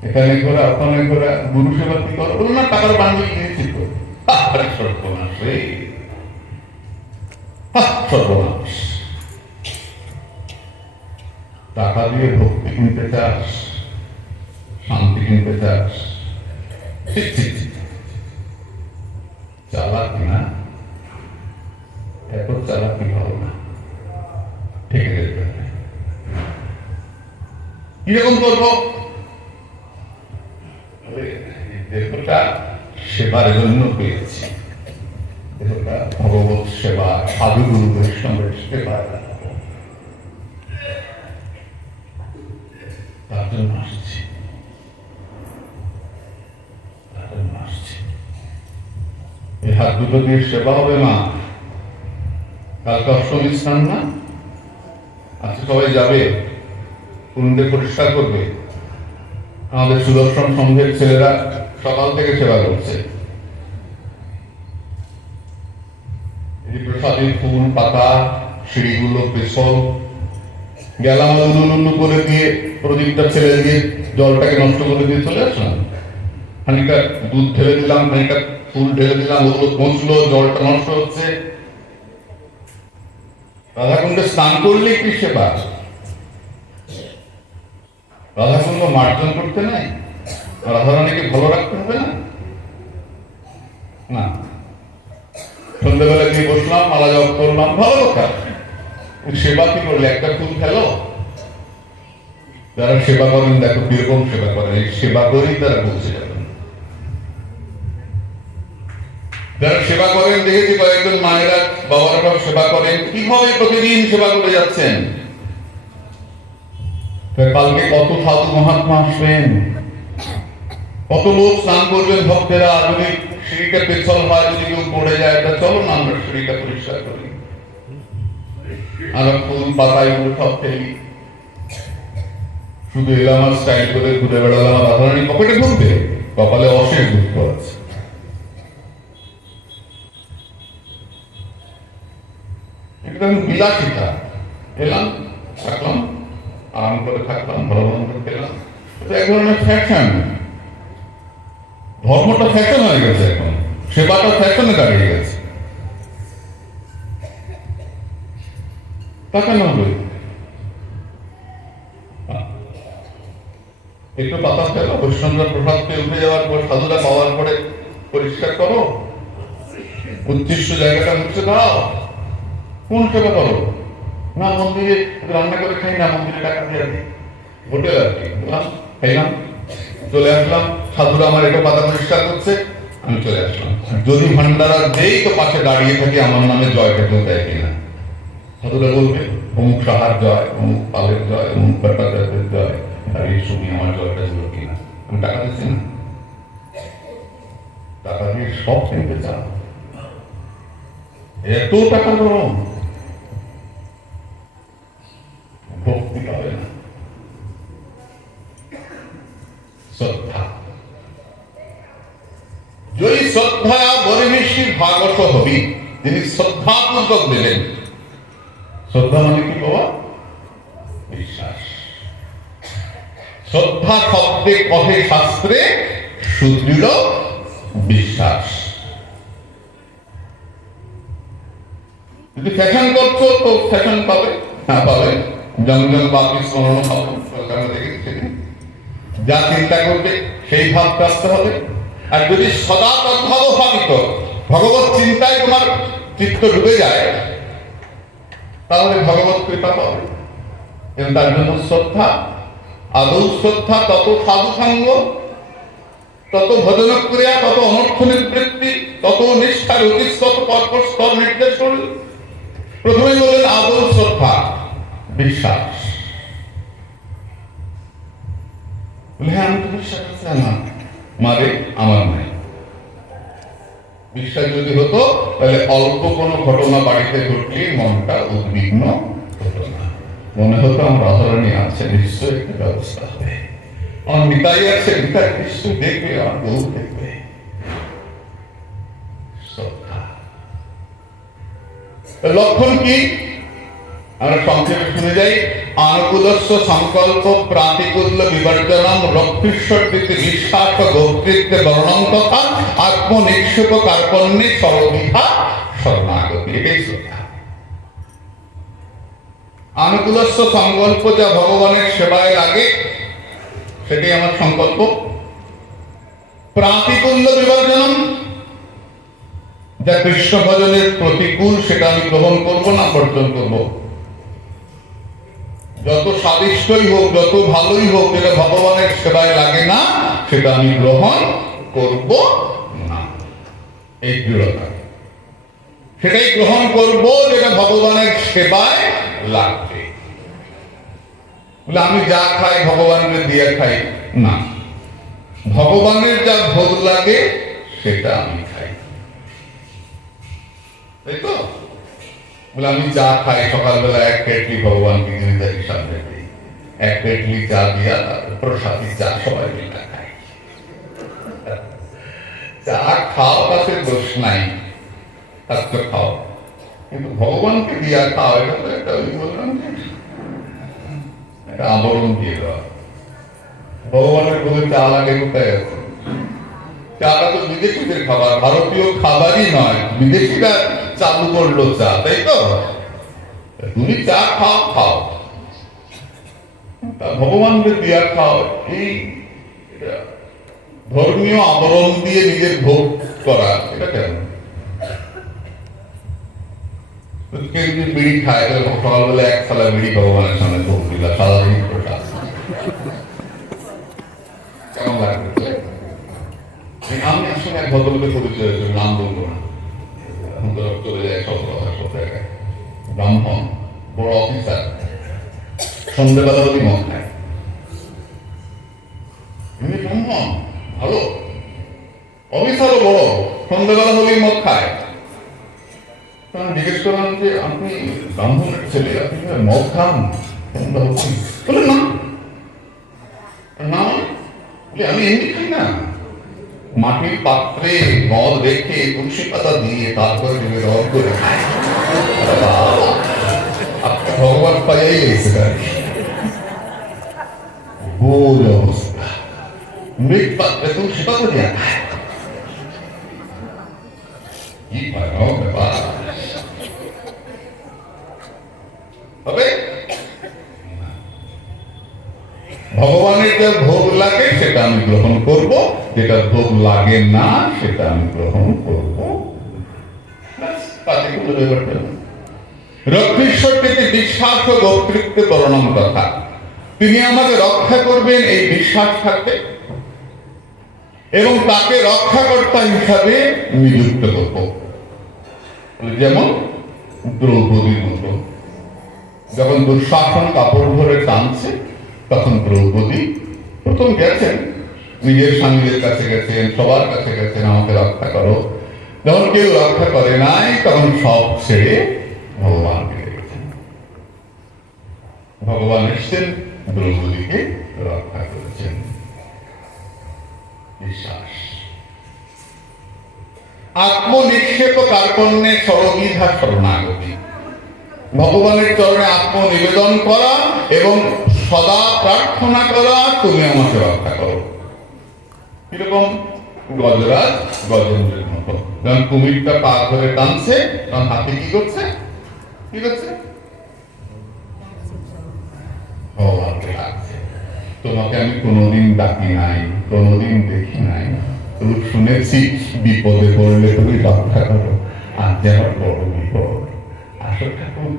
এখানে ঘোরা ওখানে ঘোরা। গুরু সেবা কি করো, বলো না টাকার বান্ডিল দিয়েছি তো। সর্বনাশ রে, সর্বনাশ। টাকা দিয়ে ভক্তি কিনতে চাস, শান্তি কিনতে চাস, চালাকি না, এত চালাকি ভালো না, ঠিক আছে। কিরকম করবো, দেহটা সেবার জন্য পেয়েছি, দেহটা ভগবত সেবা, সাধু গুরু বৈষ্ণবের সেবা, তার জন্য আসছি, তার জন্য আসছি। এই হাত দুটো দিয়ে সেবা হবে মা। কালকে অষ্টমী স্নান না, আজকে সবাই যাবে, কুণ্ডে পরিষ্কার করবে। আমাদের সুদর্শন সংঘের ছেলেরা সকাল থেকে সেবা করছে। এই প্রসাদী ফুল পাতা, সিঁড়িগুলো পেছল, গেলাম উলুলুলু করে দিয়ে, প্রদীপটা ছেড়ে দিয়ে জলটাকে নষ্ট করে দিয়ে চলে আসলাম। খানিকটা দুধ ঢেলে দিলাম, খানিকটা ফুল ঢেলে দিলাম, ওগুলো পৌঁছলো, জলটা নষ্ট হচ্ছে। রাধাকুণ্ডে স্নান করলে কি সেবা? রাধাকুণ্ড মার্জন করতে নাই, রাধারানীকে ভালো রাখতে হবে না? না, সন্ধ্যেবেলা গিয়ে বসলাম, মালা জপ করলাম, ভালো কথা। সেবা কি করলে, একটা ফুল খেলো। যারা সেবা করেন দেখো কিরকম সেবা করেন, এই সেবা করেই তারা পৌঁছে যাবেন। যারা সেবা করেন দেখেছি কয়েকজন মায়েরা বাবারা সেবা করেন, কিভাবে প্রতিদিন সেবা করে যাচ্ছেন। কালকে কত সাধু মহাত্মা আসবেন, কত লোক স্নান করবেন ভক্তেরা। যদি সিঁড়িটা পেছল হয়, যদি কেউ পড়ে যায়, তা চলো না আমরা সিঁড়িটা পরিষ্কার করি, আমরা ফুল পাতায় সব ফেলি। শুধু এলাম আর স্টাইল করে ঘুরে বেড়ালাম, আর রাধারানী পকেটে ঘুরবে, কপালে অশেষ দুঃখ আছে। এটা বিলাসিতা, এলাম থাকলাম, আরাম করে থাকলাম, ভালো মন্দ খেলাম, এটা এক ধরনের ফ্যাশন। ধর্মটা ফ্যাশন হয়ে গেছে এখন, সেবাটা ফ্যাশনে দাঁড়িয়ে গেছে। তা কেন হবে? একটু পাতা ফেলো, বৈষ্ণব প্রসাদ পেয়ে উঠে যাওয়ার পর সাধুরা পাওয়ার পরে পরিষ্কার করো, উচ্ছিষ্ট জায়গাটা মুছে দাও। কোন সেবা করো? না মন্দিরে রান্না করে খাই না, মন্দিরে টাকা দিয়ে দিই, হোটেল আর কি, খাইলাম, চলে আসলাম। সাধুরা আমার একটা পাতা পরিষ্কার করছে, আমি চলে আসলাম। যদি ভান্ডারা দেই তো পাশে দাঁড়িয়ে থাকি আমার নামে জয় খেতেও দেয় কিনা। সাধুরা বলবে অমুক সাহার জয়, অমুক পালের জয়, অমুক ভট্টাচার্যের জয়, দাঁড়িয়ে শুনি আমার জয়টা ছিল কিনা। আমি টাকা দিচ্ছি না, টাকা দিয়ে সব কিনতে চান, এত টাকা গরম, ভক্তি পাবে না। শ্রদ্ধা, যদি শ্রদ্ধা বরিমিষ্টি ভাগবত হবি, তিনি শ্রদ্ধাপূর্বক দিলেন। শ্রদ্ধা মানে কি বাবা? বিশ্বাস। শ্রদ্ধা শব্দে কহে শাস্ত্রে সুদৃঢ় বিশ্বাস। যদি ফ্যাশন করছো তো ফ্যাশন পাবে, হ্যাঁ পাবে, জঙ্গল বাকি স্মরণ হবে, যা চিন্তা করবে সেই ভাব প্রাপ্ত হবে। আর যদি সদা তদ্ভাব ভাবিত ভগবত চিন্তায় তোমার চিত্ত ডুবে যায়, তাহলে ভগবত কৃপা পাবে। এবং তার জন্য শ্রদ্ধা, আদৌ শ্রদ্ধা, তত সাধু সঙ্গ, তত ভজন ক্রিয়া, তত অনর্থ নিবৃত্তি, তত নিষ্ঠার অতিস্তত পরপর স্তর নির্দেশ করল। প্রথমে বললেন আদৌ শ্রদ্ধা, বিশ্বাস। হ্যাঁ আমি তো বিশ্বাস আছে আমার, মারে আমার নাই। বিশ্বাস যদি হতো তাহলে অল্প কোনো ঘটনা বাড়িতে ঘটলে মনটা উদ্বিগ্ন হতো না, মনে হতো আমার রাধারানী আছে, নিশ্চয়ই একটা ব্যবস্থা হবে, আমার নিতাই আছে, নিতাই নিশ্চয়ই দেখবে, আমার বউ দেখবে। শ্রদ্ধা লক্ষণ কি আমরা সংক্ষেপে শুনে যাই। আনুকূলস্য সংকল্প প্রাতিকূল্য বিবর্জনম রক্ষিষ্যদিতে বিশ্বাস গোত্রিত্বে বর্ণম তথা আত্মনিক্ষেপ কার্পণ্যে সর্ববিধা শরণাগতি। এটাই শ্রদ্ধা। আনুকূলস্য সংকল্প, যা ভগবানের সেবায় লাগে সেটাই আমার সংকল্প। প্রাতিকূল্য বিবর্জনম, যা কৃষ্ণ ভজনের প্রতিকূল সেটা আমি গ্রহণ করব না, বর্জন করব। যত স্বাদিষ্টই হোক, যত ভালোই হোক, যেটা ভগবানের সেবায় লাগে না সেটা আমি গ্রহণ করব না। এই দৃঢ়তা, সেটাই গ্রহণ করব যেটা ভগবানের সেবায় লাগবে। বলে আমি যা খাই ভগবানকে দিয়ে খাই না, ভগবানের যা ভোগ লাগে সেটা আমি খাই, তাই তো? বলে আমি চা খাই সকালবেলা, এক কেটলি ভগবানকে গিরিধারী সামনে দিই, এক কেটলি চা দিয়া প্রসাদী চা সবাই মিলে খাই। চা খাও, তাতে দোষ নাই, তার তো খাও, কিন্তু ভগবানকে দিয়া খাও, এটা তো একটা ওই বললাম একটা আবরণ দিয়ে দেওয়া। ভগবানের বলে চা লাগে কোথায় আছে? চাটা তো বিদেশিদের খাবার, ভারতীয় খাবারই নয়, বিদেশিরা চালু করলো চা, তাই তো? তুমি চা খাও, খাও, ভগবানকে দিয়া খাও। এই ধর্মীয় আবরণ দিয়ে নিজের ভোগ করা, এটা কেন? কেউ যদি বিড়ি খায় তাহলে সকালবেলা এক থালা বিড়ি ভগবানের সামনে ভোগ দিলা, সাধারণ প্রসাদ, কেমন লাগবে? আমি আসলে এক ভদ্রলোকের পরিচয় হয়েছিল, নাম বলবো না, এখন তো চলে যায় সব কথা, সব জায়গায়। ব্রাহ্মণ, বড় অফিসার, সন্ধ্যেবেলা যদি মদ খায়, ব্রাহ্মণ ভালো অফিসারও বড়, সন্ধ্যেবেলা হলেই মদ খায়। জিজ্ঞেস করলাম যে আপনি ব্রাহ্মণের ছেলে, আপনি মদ খান? বললেন না, না আমি এমনি খাই না, মাটির পাত্রে মদ রেখে তুলসী পাতা দিয়ে তারপরে রদ করে খায়। ভগবান পাইয়াই গেছে, গোল অবস্থা, মৃত পাত্রে তুলসী পাতা দিয়ে খায়, কি ভয়ানক ব্যাপার হবে। ভগবানের যা ভোগ লাগে সেটা আমি গ্রহণ করব, যেটা ভোগ লাগে না সেটা আমি গ্রহণ করব। রক্ষীশ্বরকে বিশ্বাস ও গোপ্তৃত্বে বর্ণন কথা, তিনি আমাকে রক্ষা করবেন এই বিশ্বাস থাকবে এবং তাকে রক্ষাকর্তা হিসাবে নিযুক্ত করব। যেমন দ্রৌপদীর মতো, যখন দুঃশাসন কাপড় ধরে টানছে তখন দ্রৌপদী প্রথম গেছেন, নিজের স্বামীদের কাছে গেছেন, সবার কাছে গেছেন, আমাকে রক্ষা করো। যখন কেউ রক্ষা করে নাই তখন সব ছেড়ে ভগবানকে দেখেছেন। ভগবান এসছেন, দ্রৌপদীকে রক্ষা করেছেন। বিশ্বাস। আত্মনিক্ষেপ কার্পণ্যে সরবিধা শরণাগতি, ভগবানের চরণে আত্মনিবেদন করা এবং সদা প্রার্থনা করা, তুমি আমাকে রক্ষা করো। কিরকম? গজরাজ গজেন্দ্রের মতো, যখন কুমিরটা পা ধরে টানছে তখন হাতে কি করছে? কি করছে? ভগবানকে ডাকছে, তোমাকে আমি কোনোদিন ডাকি নাই, কোনোদিন দেখি নাই, তুমি শুনেছি বিপদে পড়লে তুমি রক্ষা করো, আর যেন বড় বিপদ, আসল ঠাকুর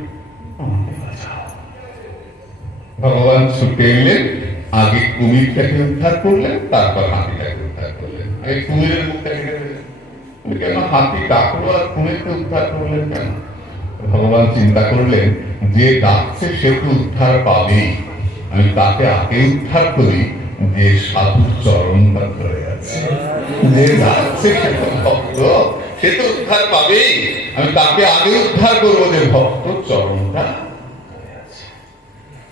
আমাকে বাঁচাও। ভগবান ছুটে এলেন, আগে কুমিরটাকে উদ্ধার করলেন, তারপর হাতিটাকে উদ্ধার করলেন। আগে কুমিরের মুখটা কেটে দিলেন, কেন হাতি ডাকলো আর কুমিরকে উদ্ধার করলেন কেন? ভগবান চিন্তা করলেন, যে ডাকছে সে তো উদ্ধার পাবেই, আমি তাকে আগে উদ্ধার করি যে সাধুর চরণটা ধরে আছে। যে ডাকছে সে তো ভক্ত, সে তো উদ্ধার পাবেই, আমি তাকে আগে উদ্ধার করবো যে ভক্ত চরণটা।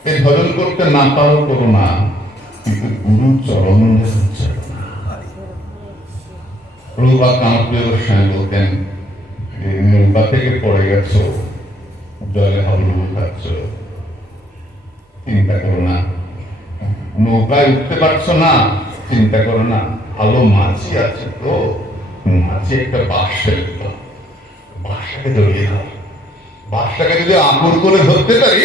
এই ভজন করতে না পারো করো না, কিন্তু গুরু চরণ প্রভুপাদ কামপ্রিয় গোস্বামী বলতেন, নৌকা থেকে পড়ে গেছো, জলে হাবুডুবু খাচ্ছ, চিন্তা করো না। নৌকায় উঠতে পারছো না, চিন্তা করো না, ভালো মাছি আছে তো, মাছি একটা বাঁশ ফেলে দিল, বাঁশটাকে জড়িয়ে দাও। বাঁশটাকে যদি আঙুর করে ধরতে পারি,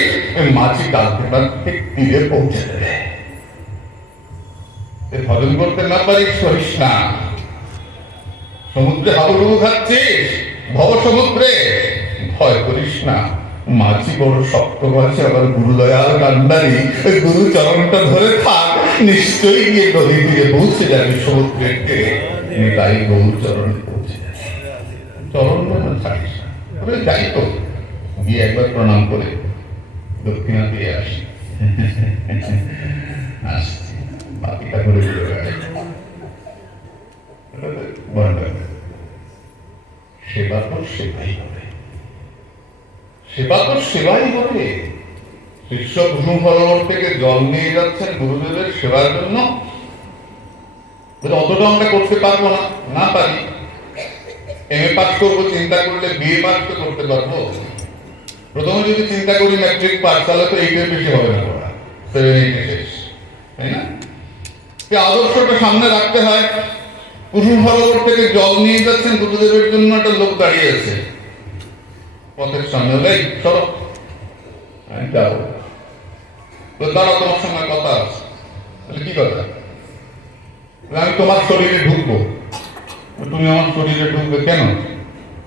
মাছি টানতে টানতে তীরে পৌঁছে দেবে। ভজন করতে না পারিস করিস না। সমুদ্রে হাবুডুবু খাচ্ছিস, ভব সমুদ্রে, ভয় করিস না। মাছি বড় শক্ত আছে, আবার গুরু দয়াল কান্ডারি, গুরু চরণটা ধরে থাক, নিশ্চয়ই গিয়ে নদী তীরে পৌঁছে যাবে, সমুদ্রের তীরে তাই গরু চরণে পৌঁছে যাবে। চরণ ছাড়িস না, যাই তো গিয়ে একবার প্রণাম করে দক্ষিণা দিয়ে আসি, আসছি, বাকিটা করে দিতে পারে। সেবা তো সেবাই হবে, সেবা তো সেবাই হবে। শিষ্য কুসুম সরোবর থেকে জল নিয়ে যাচ্ছেন গুরুদেবের সেবার জন্য, অতটা আমরা করতে পারবো না, না পারি। এমএ পাস করবো চিন্তা করলে বিএ পাস তো করতে পারবো। প্রথমে যদি চিন্তা করি ম্যাট্রিক পাস, তাহলে তো এইটার বেশি হবে না, পড়া 7-8 শেষ, তাই না? আদর্শটা সামনে রাখতে হয়। কুসুম সরোবর থেকে জল নিয়ে যাচ্ছেন গুরুদেবের জন্য, একটা লোক দাঁড়িয়ে আছে পথের সামনে, এই সরো, যাবো, দাঁড়া, তোমার সঙ্গে কথা আছে। তাহলে কি কথা? আমি তোমার শরীরে ঢুকবো। তুমি আমার শরীরে ঢুকবে কেন?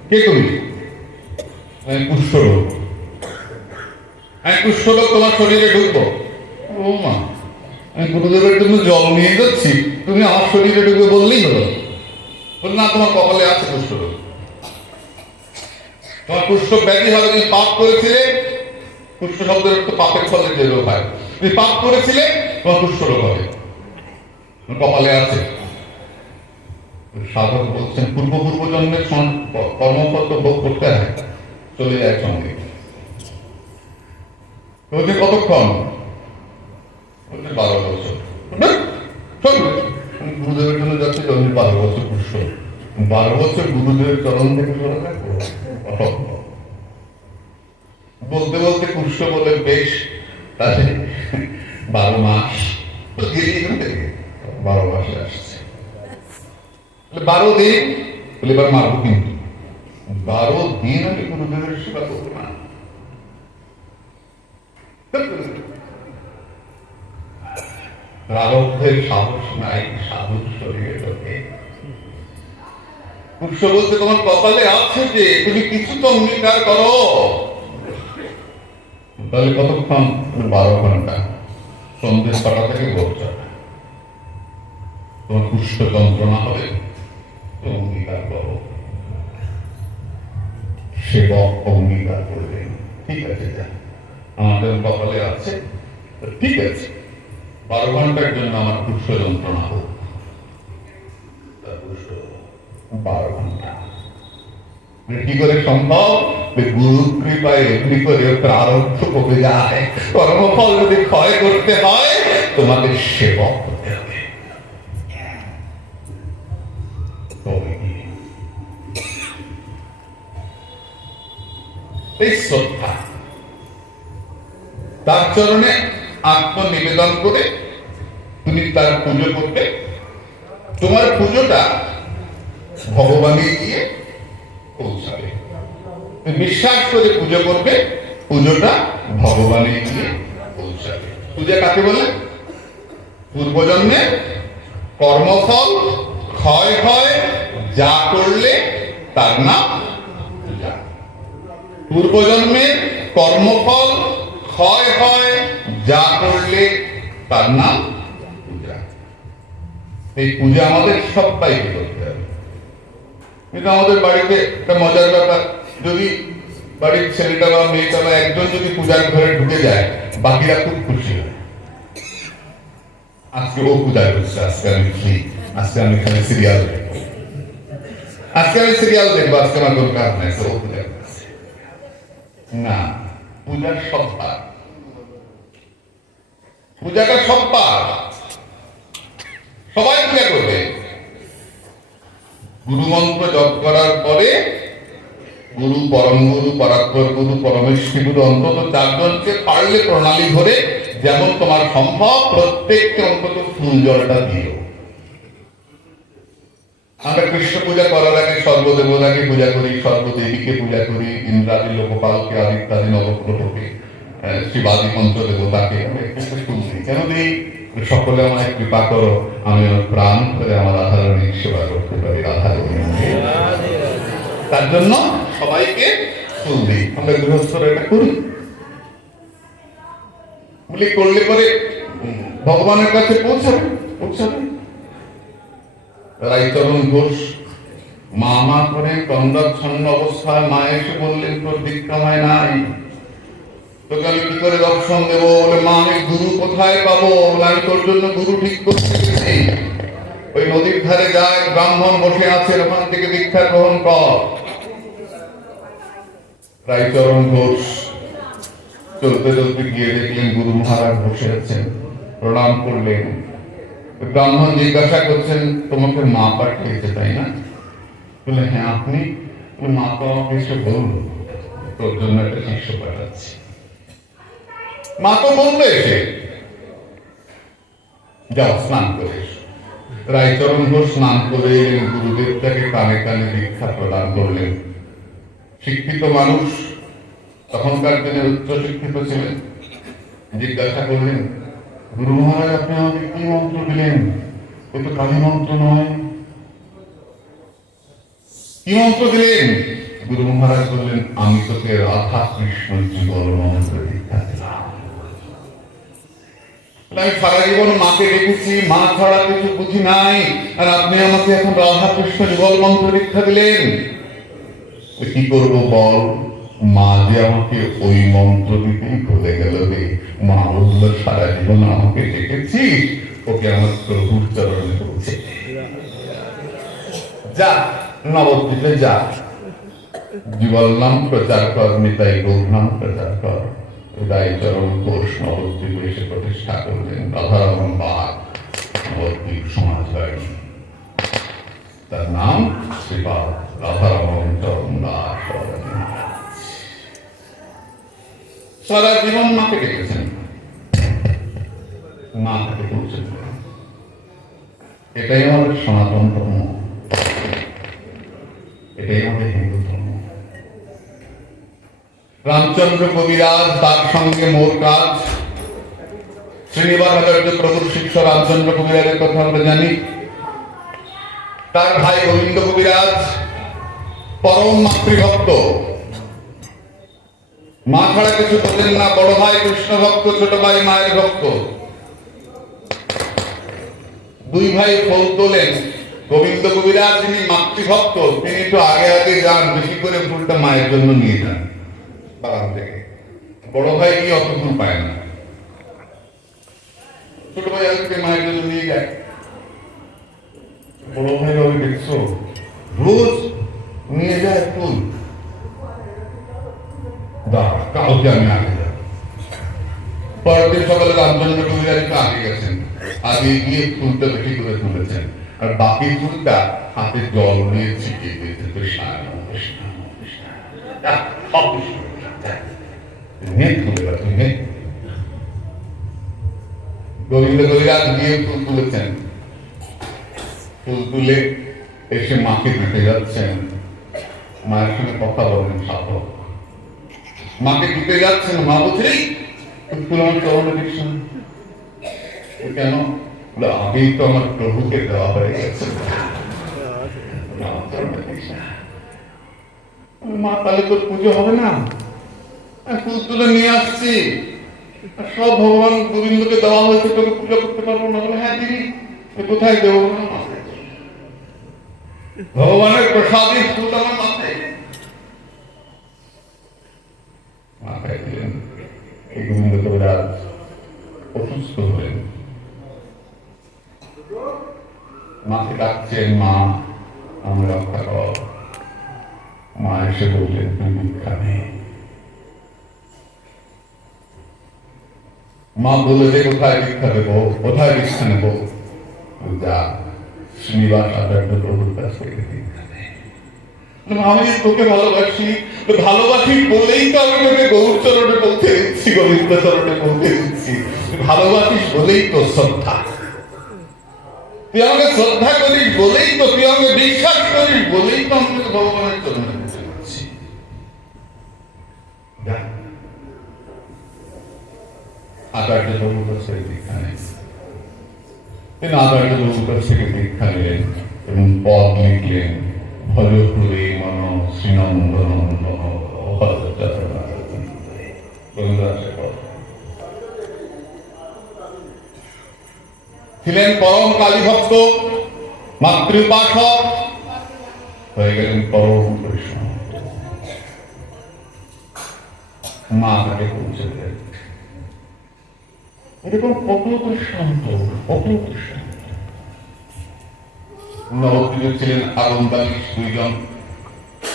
কে তুমি? আমি কুষ্ঠরোগ, আমি কুষ্ঠরোগ তোমার শরীরে ঢুকবো? ও মা, আমি গুরুদেবের জন্য জল নিয়ে যাচ্ছি, তুমি আমার শরীরে ঢুকবে বললেই হলো। বল না, তোমার কপালে আছে কুষ্ঠরোগ, তোমার কুষ্ঠ ব্যাধি হবে, তুমি পাপ করেছিলে। কুষ্ঠ শব্দের অর্থ পাপের ফলে যে রোগ হয়, তুমি পাপ করেছিলে, তোমার কুষ্ঠ রোগ হবে, কপালে আছে। সাধক বলছেন পূর্ব জন্মের কর্মফল তো ভোগ করতে হয়, চলে যায় সঙ্গে। বলছে কতক্ষণ? বলছে 12 বছর। গুরুদেবের জন্য যাচ্ছে, 12 বছর কুষ্ঠ, 12 বছর গুরুদেবের চরণ থেকে সরে থাকবো। বলতে বলতে কুষ্ঠ বলে বেশ, তাহলে 12 মাস 12 মাসে আসছে, 12 দিন বলে এবার মারবো, কিন্তু 12 দিন আমি গুরুদেবের সেবা করবো না। প্রারব্ধের সাহস নাই সাধুর শরীরে ঢোকে। পুরুষ বলতে তোমার কপালে আছে যে তুমি কিছু তো অঙ্গীকার করো। তাহলে কতক্ষণ? 12 ঘন্টা, সন্ধ্যে 6টা থেকে ভোর 6টা। তোমার কুষ্ঠ যন্ত্রণা হবে, অঙ্গীকার করো। সেবক অঙ্গীকার করবেন, ঠিক আছে, যা আমাদের কপালে আছে, ঠিক আছে, 12 ঘন্টার জন্য আমার কুষ্ঠ যন্ত্রণা হোক। 12 ঘন্টা কি করে সম্ভব? গুরু কৃপায় এমনি করে প্রারব্ধ কমে যায়। কর্মফল যদি ক্ষয় করতে হয়, তোমাকে সেবক হতে হবে। এই শ্রদ্ধা, তার চরণে আত্মনিবেদন করে তুমি তার পুজো করবে। তোমার পুজোটা ভগবানে গিয়ে পৌঁছাবে। বিশ্বাস করে পুজো করবে, পুজোটা ভগবানে গিয়ে পৌঁছাবে। পূজা কাকে বলে? পূর্বজন্মের কর্মফল ক্ষয় হয় যা করলে তার নাম পূজা। পূর্বজন্মের কর্মফল ক্ষয় হয় যা করলে তার নাম পূজা। এই পূজা আমাদের সবাইকে করতে হবে। কিন্তু আমাদের বাড়িতে একটা মজার ব্যাপার, যদি বাড়ির ছেলেটা বা মেয়েটা বা একজন যদি পূজার ঘরে ঢুকে যায়, বাকিরা খুব খুশি হয়। আজকে ও পূজা করছে, আজকে আমি ফ্রি, আজকে আমি এখানে সিরিয়াল দেখবো, আজকে আমি সিরিয়াল দেখবো, আজকে আমার কোন কাজ নাই, ও পূজা করছে। না, পূজার সব্বার, পূজাটা সব্বার, সবাই পূজা করবে। গুরু মন্ত্র জপ করার পরে গুরু, পরম গুরু, পরাৎপর গুরু, পরমেশ্বর গুরু অন্তত 4 জনকে পারলে প্রণালী ধরে যেমন তোমার সম্ভব প্রত্যেককে অন্তত ফুল জলটা দিও। আমরা কৃষ্ণ পূজা করার আগে সর্বদেবতাকে পূজা করি, সর্বদেবীকে পূজা করি, ইন্দ্রাদি, লোকপালকে, আদিত্যাদি, নবগ্রহকে, শিবাদি পঞ্চদেবতাকে ফুল দিই। কেন দিই? সকলে আমায় কৃপা করো, আমি প্রাণ করে আমার রাধারানীর সেবা করতে পারি। রাধারানী, তার জন্য সবাইকে ফুল দিই। আমরা গৃহস্থরা এটা করি বলি, করলে পরে ভগবানের কাছে পৌঁছাবে। রাইচরণ ঘোষ মা মা করে কন্দাচ্ছন্ন অবস্থায় মা এসে বললেন, তোর দীক্ষামায় নাই, তোকে আমি কি করে দর্শন দেবো? বলে, মা আমি গুরু কোথায় পাবো? আমি তোর জন্য গুরু ঠিক করতে গেছি, ওই নদীর ধারে যায়, ব্রাহ্মণ বসে আছে, ওখান থেকে দীক্ষা গ্রহণ কর। রাইচরণ ঘোষ চলতে চলতে গিয়ে দেখলেন গুরু মহারাজ বসে আছেন, প্রণাম করলেন। ব্রাহ্মণ জিজ্ঞাসা করছেন, তোমাকে মা পাঠিয়েছে তাই না? বলে, হ্যাঁ। আপনি? মা তো আমাকে এসে বলল তোর জন্য একটা শিষ্য পাঠাচ্ছি। মা তো বললো এসে যাও স্নান করে এসো। রাইচরণ ঘোষ স্নান করে এলেন, গুরুদেব তাকে কানে কানে দীক্ষা প্রদান করলেন। শিক্ষিত মানুষ, তখনকার দিনে উচ্চ শিক্ষিত ছিলেন, জিজ্ঞাসা করলেন, গুরু মহারাজ আপনি আমাকে কি মন্ত্র দিলেন? এ তো কালী মন্ত্র নয়, কি মন্ত্র দিলেন? গুরু মহারাজ বললেন, আমি তোকে রাধা কৃষ্ণ যুগল মন্ত্র দীক্ষা দিলাম। আমি সারা জীবন মাকে দেখেছি, মা ছাড়া কিছু বুঝি নাই, আর আপনি আমাকে এখন রাধা কৃষ্ণ যুগল মন্ত্র দীক্ষা দিলেন। কি করবো বল? মা যে আমাকে ওই মন্ত্র দিতেই ভুলে গেল রে। মা বলল, সারা জীবন আমাকে দেখেছিস, ওকে আমার প্রভুর চরণে পৌঁছে যা, নবদ্বীপে যা, জীবল নাম প্রচার কর, নিতাই গৌর নাম প্রচার কর। রাইচরণ ঘোষ নবদ্বীপে এসে প্রতিষ্ঠা করলেন রাধারমণ বাগ নবদ্বীপ সমাজ বাড়ি। তার নাম শ্রীপাদ রাধারমণ চরণ দাস। সারা জীবন মাকে ডেকেছেন, মা তাকে পৌঁছে দিলেন। এটাই আমাদের সনাতন ধর্ম, এটাই আমাদের হিন্দু ধর্ম। রামচন্দ্র কবিরাজ, তার সঙ্গে মোর কাজ, শ্রীনিবাস আচার্য প্রভুর শিষ্য রামচন্দ্র কবিরাজের কথা আমরা জানি। তার ভাই গোবিন্দ কবিরাজ পরম মাতৃভক্ত, মা ছাড়া কিছু বোঝেন না। বড় ভাই কৃষ্ণ ভক্ত, ছোট ভাই মায়ের ভক্ত। দুই ভাই ফুল তোলেন। গোবিন্দ কবিরাজ যিনি মাতৃভক্ত, তিনি একটু আগে আগে যান, বেশি করে ফুলটা মায়ের জন্য নিয়ে যান বাগান থেকে। বড় ভাই কি অত ফুল পায় না, ছোট ভাই আজকে মায়ের জন্য নিয়ে যায়। বড় ভাই ওই দেখছো রোজ নিয়ে যায় ফুল, কাউকে আমি আগে যাব। পরের দিন সকালে রামচন্দ্র কবিরাজ একটু আগে গেছেন, আগে গিয়ে ফুলটা বেশি করে তুলেছেন, আর বাকি ফুলটা হাতে জল দিয়ে ছিটিয়ে দিয়েছে। গোবিন্দ কবিরাজ গিয়ে ফুল তুলেছেন, ফুল তুলে এসে মাকে দিতে যাচ্ছেন। মায়ের সঙ্গে কথা বলেন, সাধু মাকে দিতে যাচ্ছেন। মা বলছে ফুল আমার চরণে দিস না কেন? আগেই তো আমার প্রভুকে দেওয়া হয়ে গেছে। মা তাহলে তোর পুজো হবে না? ফুল তুলে নিয়ে আসছি, সব ভগবান গোবিন্দকে দেওয়া হয়েছে, তোকে পুজো করতে পারবো না। বলে হ্যাঁ দিদি, কোথায় দেবো? ভগবানের প্রসাদের ফুল আমার মাথায় মাথায় দিলেন। এই গোবিন্দ কবিরাজ অসুস্থ হলেন, মাকে ডাকছেন, মা আমি রক্ষা কর। মা এসে বললেন তুই ভিক্ষা নে। মা বলে যে কোথায় ভিক্ষা দেবো, কোথায় ভিক্ষা নেবো? যা শ্রীনিবাস আচার্য প্রভুর কাছ থেকে ভিক্ষা নে। আমি তোকে ভালোবাসি, ভালোবাসি বলেই তো আমি তোকে গৌর চরণে পৌঁছে দিচ্ছি, গোবিন্দ চরণে পৌঁছে দিচ্ছি। ভালোবাসিস বলেই তো শ্রদ্ধা, তুই আমাকে শ্রদ্ধা করিস বলেই তো, তুই আমাকে বিশ্বাস করিস বলেই তো আমি ভগবানের চরণে পৌঁছে দিচ্ছি। আচার্য প্রভুর কাছ থেকে দীক্ষা নেন। তিনি আচার্য প্রভুর কাছ থেকে দীক্ষা নিলেন এবং পদ লিখলেন, ভজপুরে মন শ্রীনন্দনন্দন ছিলেন পরম কালী ভক্ত, মাতৃউপাসক, হয়ে গেলেন পরম কৃষ্ণ। মা তাকে পৌঁছে দেন। এরকম কত দৃষ্টান্ত, কত দৃষ্টান্ত। নবদ্বীপে ছিলেন আগমদানিশ দুইজন,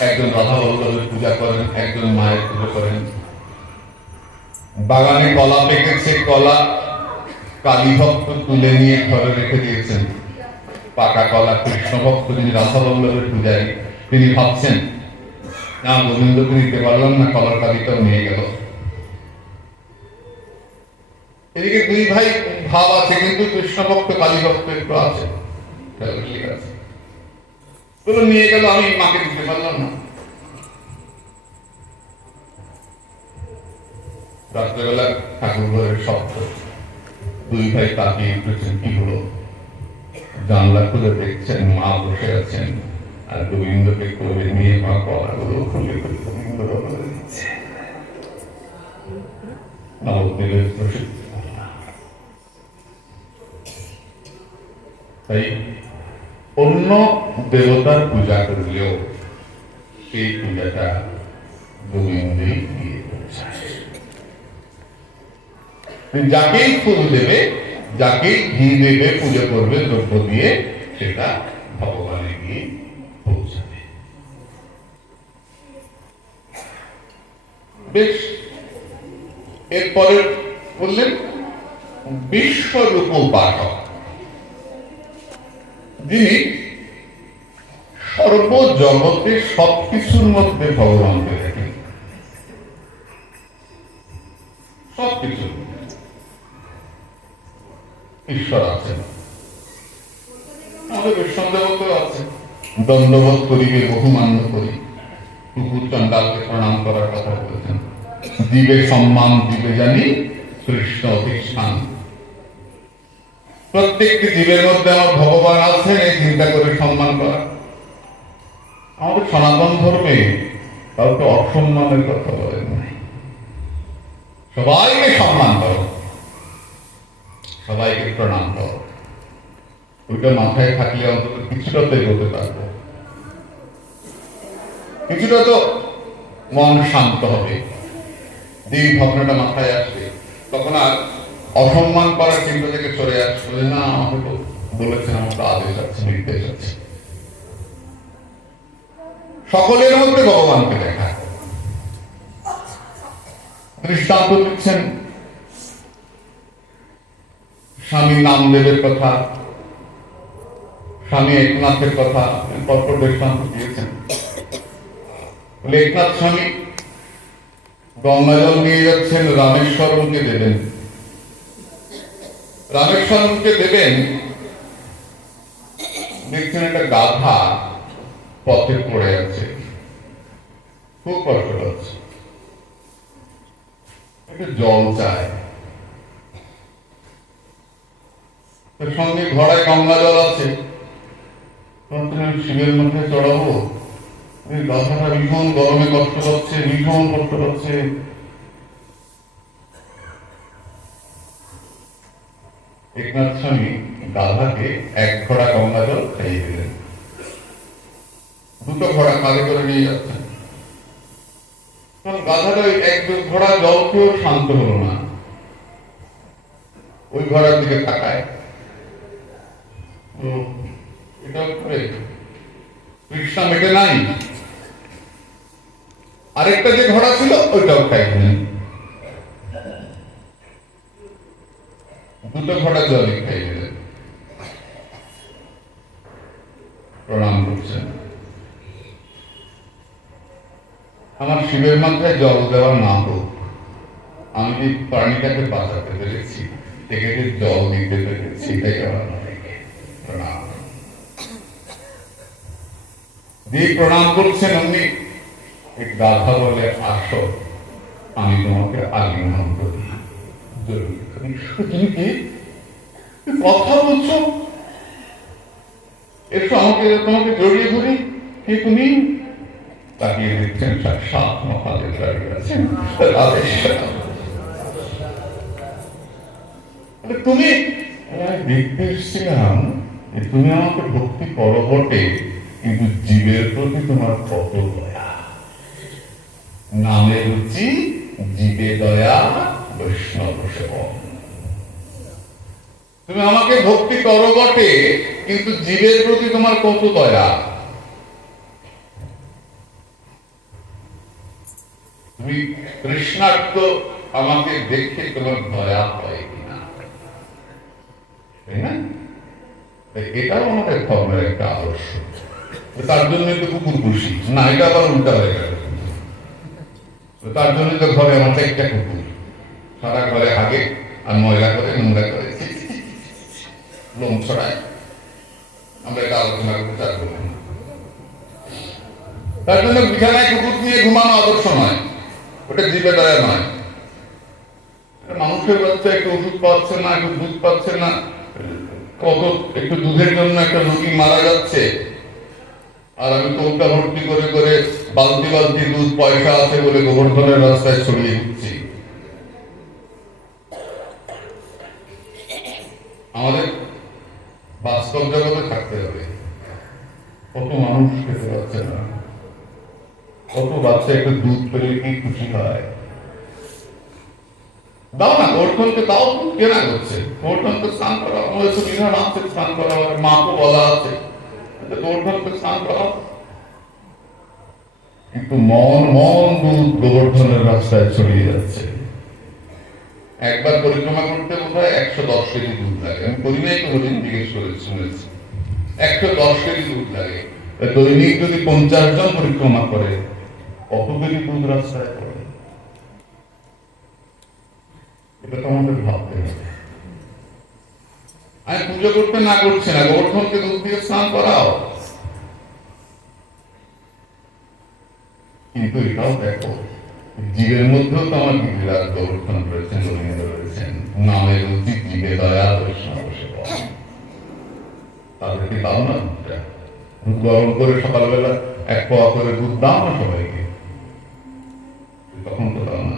একজন রাধা বল্লভের পূজা করেন, একজন মায়ের পূজা করেন। বাগানে কলা পেকেছে, কলা কালী ভক্ত তুলে নিয়ে ঘরে রেখে দিয়েছেন। পাকা কলা কৃষ্ণ ভক্ত যিনি রাধা বল্লভের পূজারী, তিনি ভাবছেন না গোবিন্দকে নিতে পারলাম না, কলার কালিটাও নিয়ে গেল। এদিকে দুই ভাই ভাব আছে, কিন্তু কৃষ্ণ ভক্ত কালী ভক্ত একটু আছে, নিয়ে গেল, আমি মাকে দিতে পারলাম না। রাত্রেবেলা ঠাকুর ঘরের শব্দ, দুই ভাই তাকিয়ে উঠেছেন, কি হলো? জানলা খুলে দেখছেন মা বসে আছেন, আর গোবিন্দকে কোলে নিয়ে মা কলাগুলো খুলে খুলে গোবিন্দ দিচ্ছে। নবদ্বীপের প্রসিদ্ধ। তাই অন্য দেবতার পূজা করলেও সেই পূজাটা গোবিন্দই দিয়ে পৌঁছায়। যাকেই ফুল দেবে, যাকেই ঘি দেবে, পুজো করবে দ্রব্য দিয়ে, সেটা ভগবানে গিয়ে পৌঁছাবে। বেশ, এরপরে বললেন বিশ্বরূপ উপাসক, যিনি সর্বজগতে সবকিছুর মধ্যে ভগবানকে দেখেন। সবকিছু ঈশ্বর আছেন। আমাদের বৈষ্ণব দেবতাও আছে। দণ্ডবোধ করিবে বহুমান্য করি, কুকুর চণ্ডালকে প্রণাম করার কথা বলেছেন। দিবে সম্মান দিবে জানি কৃষ্ণ অধিষ্ঠান, প্রত্যেকটি জীবের মধ্যে আমার ভগবান আছেন এই চিন্তা করে সম্মান করা। আমাদের সনাতন ধর্মে কাউকে অসম্মানের কথা বলেন নাই। সবাইকে সম্মান করো, সবাইকে প্রণাম করো। ওইটা মাথায় থাকলে অন্তত কিছুটা তো এগোতে পারবো, কিছুটা তো মন শান্ত হবে। যে ভাবনাটা মাথায় আসবে তখন আর অসম্মান করার চিন্তা থেকে সরে আসবে না। আমাকে তো বলেছেন, আমার তো আদেশ আছে, নির্দেশ আছে। সকলের মধ্যে ভগবানকে দেখা। দৃষ্টান্ত দিচ্ছেন স্বামী নামদেবের কথা, স্বামী একনাথের কথা পরপর দৃষ্টান্ত দিয়েছেন। একনাথ স্বামী গঙ্গাজল নিয়ে যাচ্ছেন, রামেশ্বরমকে দেবেন। রামেশ্বরমকে দেবেন, দেখছেন একটা গাধা পথে পড়ে আছে, খুব কষ্ট হচ্ছে, একটু জল চায়। সঙ্গে ঘোড়ায় গঙ্গা জল আছে, শিবের মধ্যে চড়াবো। গাধাটা ভীষণ গরমে কষ্ট পাচ্ছে, ভীষণ কষ্ট পাচ্ছে। একনাথ স্বামী গাধাকে এক ঘোড়া গঙ্গা জল খাইয়ে দিলেন। দুটো ঘোড়া কাঁধে করে নিয়ে যাচ্ছেন। গাধাটা এক ঘোড়া জল খেয়েও শান্ত হলো না, ওই ঘোড়ার দিকে তাকায়। এটা তৃষ্ণা মেটে নাই। আরেকটা যে ঘোড়া ছিল ওইটাও খাইলেন। দুটো ঘোড়া জলই খাই দিলেন। প্রণাম করছেন। আমার শিবের মাথায় জল দেওয়া না হোক, আমি যে প্রাণীটাকে বাঁচাতে পেরেছি, একে জল দিতে পেরেছি, এটাই আমার প্রণাম। দিয়ে প্রণাম করছেন অমনি এক গাধা বলে, আসো আমি তোমাকে আলিঙ্গন করি। তুমি কি কথা বলছো? এসো আমাকে, তোমাকে জড়িয়ে ধরি। কে তুমি? তাকিয়ে দেখছেন সাত মহাদেব দাঁড়িয়ে আছেন। তুমি দেখতে এসেছিলাম যে তুমি আমাকে ভক্তি করো বটে, কিন্তু জীবের প্রতি তোমার কত দয়া। নামে রুচি, জীবে দয়া, বৈষ্ণব সেবন। তুমি আমাকে ভক্তি করো বটে, কিন্তু জীবের প্রতি তোমার কত দয়া। তুমি কৃষ্ণার্থ, আমাকে দেখে তোমার দয়া হয় কিনা, তাই না? এটাও আমাদের ধর্মের একটা আদর্শ। তার জন্য তো কুকুর পুষি না, এটা আবার উল্টা হয়ে গেল। তার জন্য তো ঘরে আমার একটা কুকুর সারা ঘরে হাগে আর ময়লা করে, নোংরা করে, লোম ছড়ায়। আমরা এটা আলোচনা করতে চাইব না। তার জন্য বিছানায় কুকুর নিয়ে ঘুমানো আদর্শ নয়, ওটা জীবে দয়া নয়। মানুষের বাচ্চা একটু ওষুধ পাচ্ছে না, একটু দুধ পাচ্ছে না, কত একটু দুধের জন্য একটা রোগী মারা যাচ্ছে, আর আমি কৌটা ভর্তি করে করে বালতি বালতি দুধ পয়সা আছে বলে গোবর্ধনের রাস্তায় ছড়িয়ে দিচ্ছি। আমাদের বাস্তব জগতে থাকতে হবে। কত মানুষ খেতে পারছে না, কত বাচ্চা একটু দুধ পেলে কি খুশি হয়। দাও না, গোবর্ধনকে দাও, কেনা করছে। গোবর্ধনকে স্নান করা আমাদের তো বিধান আছে, স্নান করা মাপও বলা আছে, গোবর্ধনকে স্নান করা। কিন্তু মন মন দুধ গোবর্ধনের রাস্তায় ছড়িয়ে যাচ্ছে। একবার পরিক্রমা করতে বোধ হয় 110 কেজি দুধ লাগে। আমি করি নাই, কোনোদিন জিজ্ঞেস করে শুনেছি 110 কেজি দুধ লাগে। দৈনিক যদি 50 জন পরিক্রমা করে, কত কেজি দুধ রাস্তায় পড়ে? এটা তো আমাদের ভাবতে হবে। আমি পুজো করতে না করছি না, গোবর্ধনকে দুধ দিয়ে স্নান করাও। কিন্তু এটাও দেখো, জীবের মধ্যেও তো আমার বিরাট গোবর্ধন রয়েছেন, রবীন্দ্র রয়েছেন। নামের উচিত জীবে দয়া, বৈষ্ণব সেবা। কি দাও না দুধটা? দুধ গরম করে সকালবেলা এক পোয়া করে দুধ দাও না সবাইকে, তখন তো দাও না,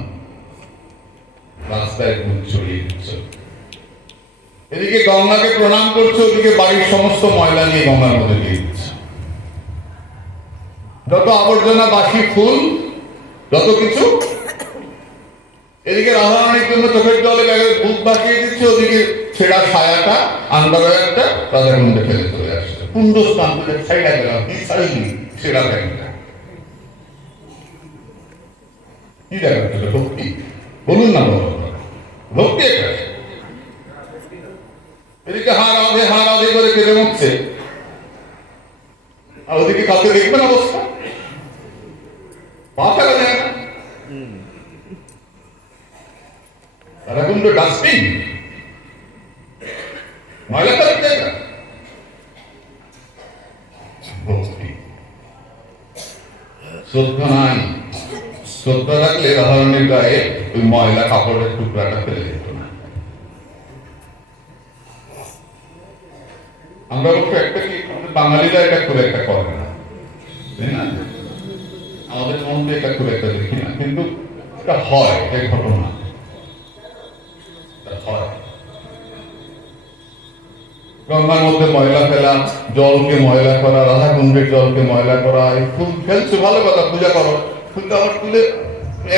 রাস্তায় দুধ ছড়িয়ে দিচ্ছ। এদিকে গঙ্গাকে প্রণাম করছো, ওদিকে বাড়ির সমস্ত ময়লা নিয়ে গঙ্গার মধ্যে দিয়ে দিচ্ছ। যত আবর্জনা, বাসি ফুল, যত কিছু, এদিকে রাধারানীর জন্য চোখের জলে দুধ বাকিয়ে দিচ্ছে, ওদিকে ছেঁড়া ছায়াটা আন্ডারওয়্যারটা তাদের মধ্যে ফেলে চলে আসছে। কুণ্ডস্থান থেকে ছাইড়া গেলাম, কি ছাড়িনি ছেঁড়া প্যান্টটা, কি দেখাচ্ছে? ভক্তি বলুন না, ভক্তি এটা। এদিকে হা রাধে করে কেঁদে মরছে, আর ওদিকে কাউকে দেখবেন অবস্থা, পা ফেলা যায় না। তারা কিন্তু ডাস্টবিন, ময়লা ফেলার জায়গা। ভক্তি, শ্রদ্ধা নাই। শ্রদ্ধা রাখলে রাধারণের গায়ে ওই ময়লা কাপড়ের টুকরাটা ফেলে যেত না। আমরা অবশ্য একটা কি, বাঙালিরা এটা খুব একটা করে না, তাই না? আমাদের মধ্যে এটা খুব একটা দেখি না, কিন্তু এটা হয়, এই ঘটনা হয়। গঙ্গার মধ্যে ময়লা ফেলা, জলকে ময়লা করা, রাধাকুণ্ডের জলকে ময়লা করা, এই ফুল ফেলছো ভালো কথা, পূজা করো, ফুলটা আবার তুলে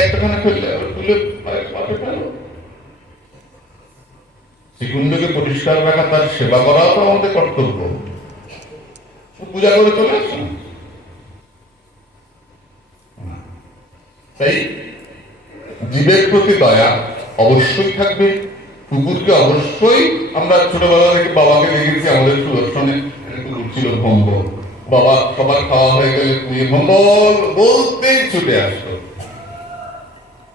একটাখানে ফেললে আবার তুলে পাশে ফেলো। শ্রীকুণ্ডকে পরিষ্কার রাখা, তার সেবা করাও তো আমাদের কর্তব্য। পূজা করে চলে আসো। তাই জীবের প্রতি দয়া অবশ্যই থাকবে। কুকুরকে অবশ্যই, আমরা ছোটবেলা থেকে বাবাকে দেখেছি, আমাদের সুদর্শনে কুকুর ছিল ভম্ব। বাবা সবার খাওয়া হয়ে গেলে তুই ভম্বল বলতেই ছুটে আসতো,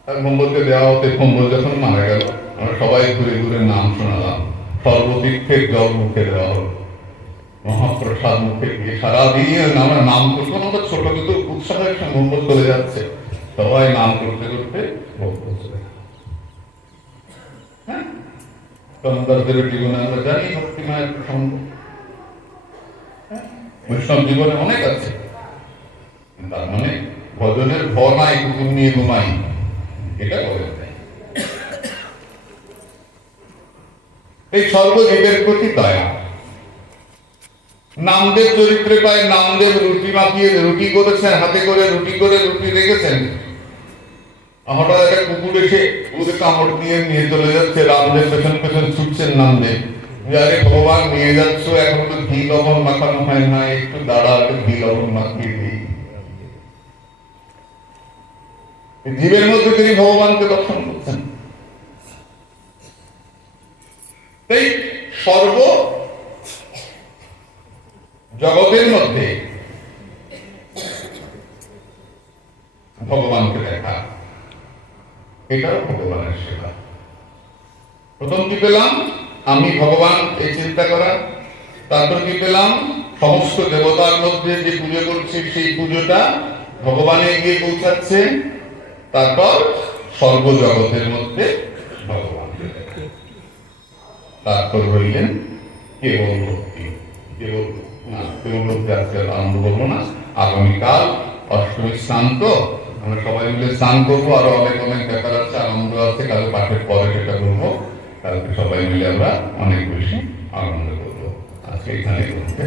আর ভম্বলকে দেওয়া হতে, ভম্বল যখন মারা গেল আমরা সবাই ঘুরে ঘুরে নাম শোনালাম, সর্বতীর্থের জল মুখে দেওয়া হল, মহাপ্রসাদ মুখে দিয়ে সারাদিন আমরা নাম করতাম। আমাদের ছোট কিন্তু উৎসাহের সঙ্গে ভম্বল চলে যাচ্ছে, সবাই নাম করতে করতে ভম্বল চলে গেল। হ্যাঁ, চন্দরদেবের জীবনে আমরা জানি ভক্তিমায়ের প্রসঙ্গ, বৈষ্ণব জীবনে অনেক আছে। তার মানে ভজনের ভয় নাই, কুকুর নিয়ে ঘুমাই, এটা বলে নাই। এই সর্বজীবের প্রতি দয়া। নামদেব চরিত্রে পায়, নামদেব রুটি মাখিয়ে রুটি করেছেন, হাতে করে রুটি রেখেছেন, হঠাৎ একটা কুকুর এসে ওদের কামড় নিয়ে চলে যাচ্ছে, রামদেব পেছন পেছন ছুটছেন, নামদেব আরে ভগবান নিয়ে যাচ্ছ, এখন তো ঘি লবণ মাখানো হয় না, একটু দাঁড়া, ঘি লবণ মাখিয়ে দিই। জীবের মধ্যে তিনি ভগবানকে দর্শন করছেন। তাই সর্ব জগতের মধ্যে ভগবানকে দেখা, এটাও ভগবানের সেবা। প্রথম কি পেলাম? আমি ভগবান, এই চিন্তা করা। তারপর কি পেলাম? সমস্ত দেবতার মধ্যে যে পুজো করছি, সেই পুজোটা ভগবানে গিয়ে পৌঁছাচ্ছে। তারপর সর্বজগতের মধ্যে ভগবান, তারপর বললেন কেবল ভক্তি। কেবল ভক্তি আজকে আনন্দ বলবো না, আগামীকাল অষ্টমী স্নান, তো আমরা সবাই মিলে স্নান করবো, আরো অনেক অনেক ব্যাপার আছে, আনন্দ আছে, কাল পাঠের পরে সেটা করবো। কালকে সবাই মিলে আমরা অনেক বেশি আনন্দ করবো। আজকে এখানে করতে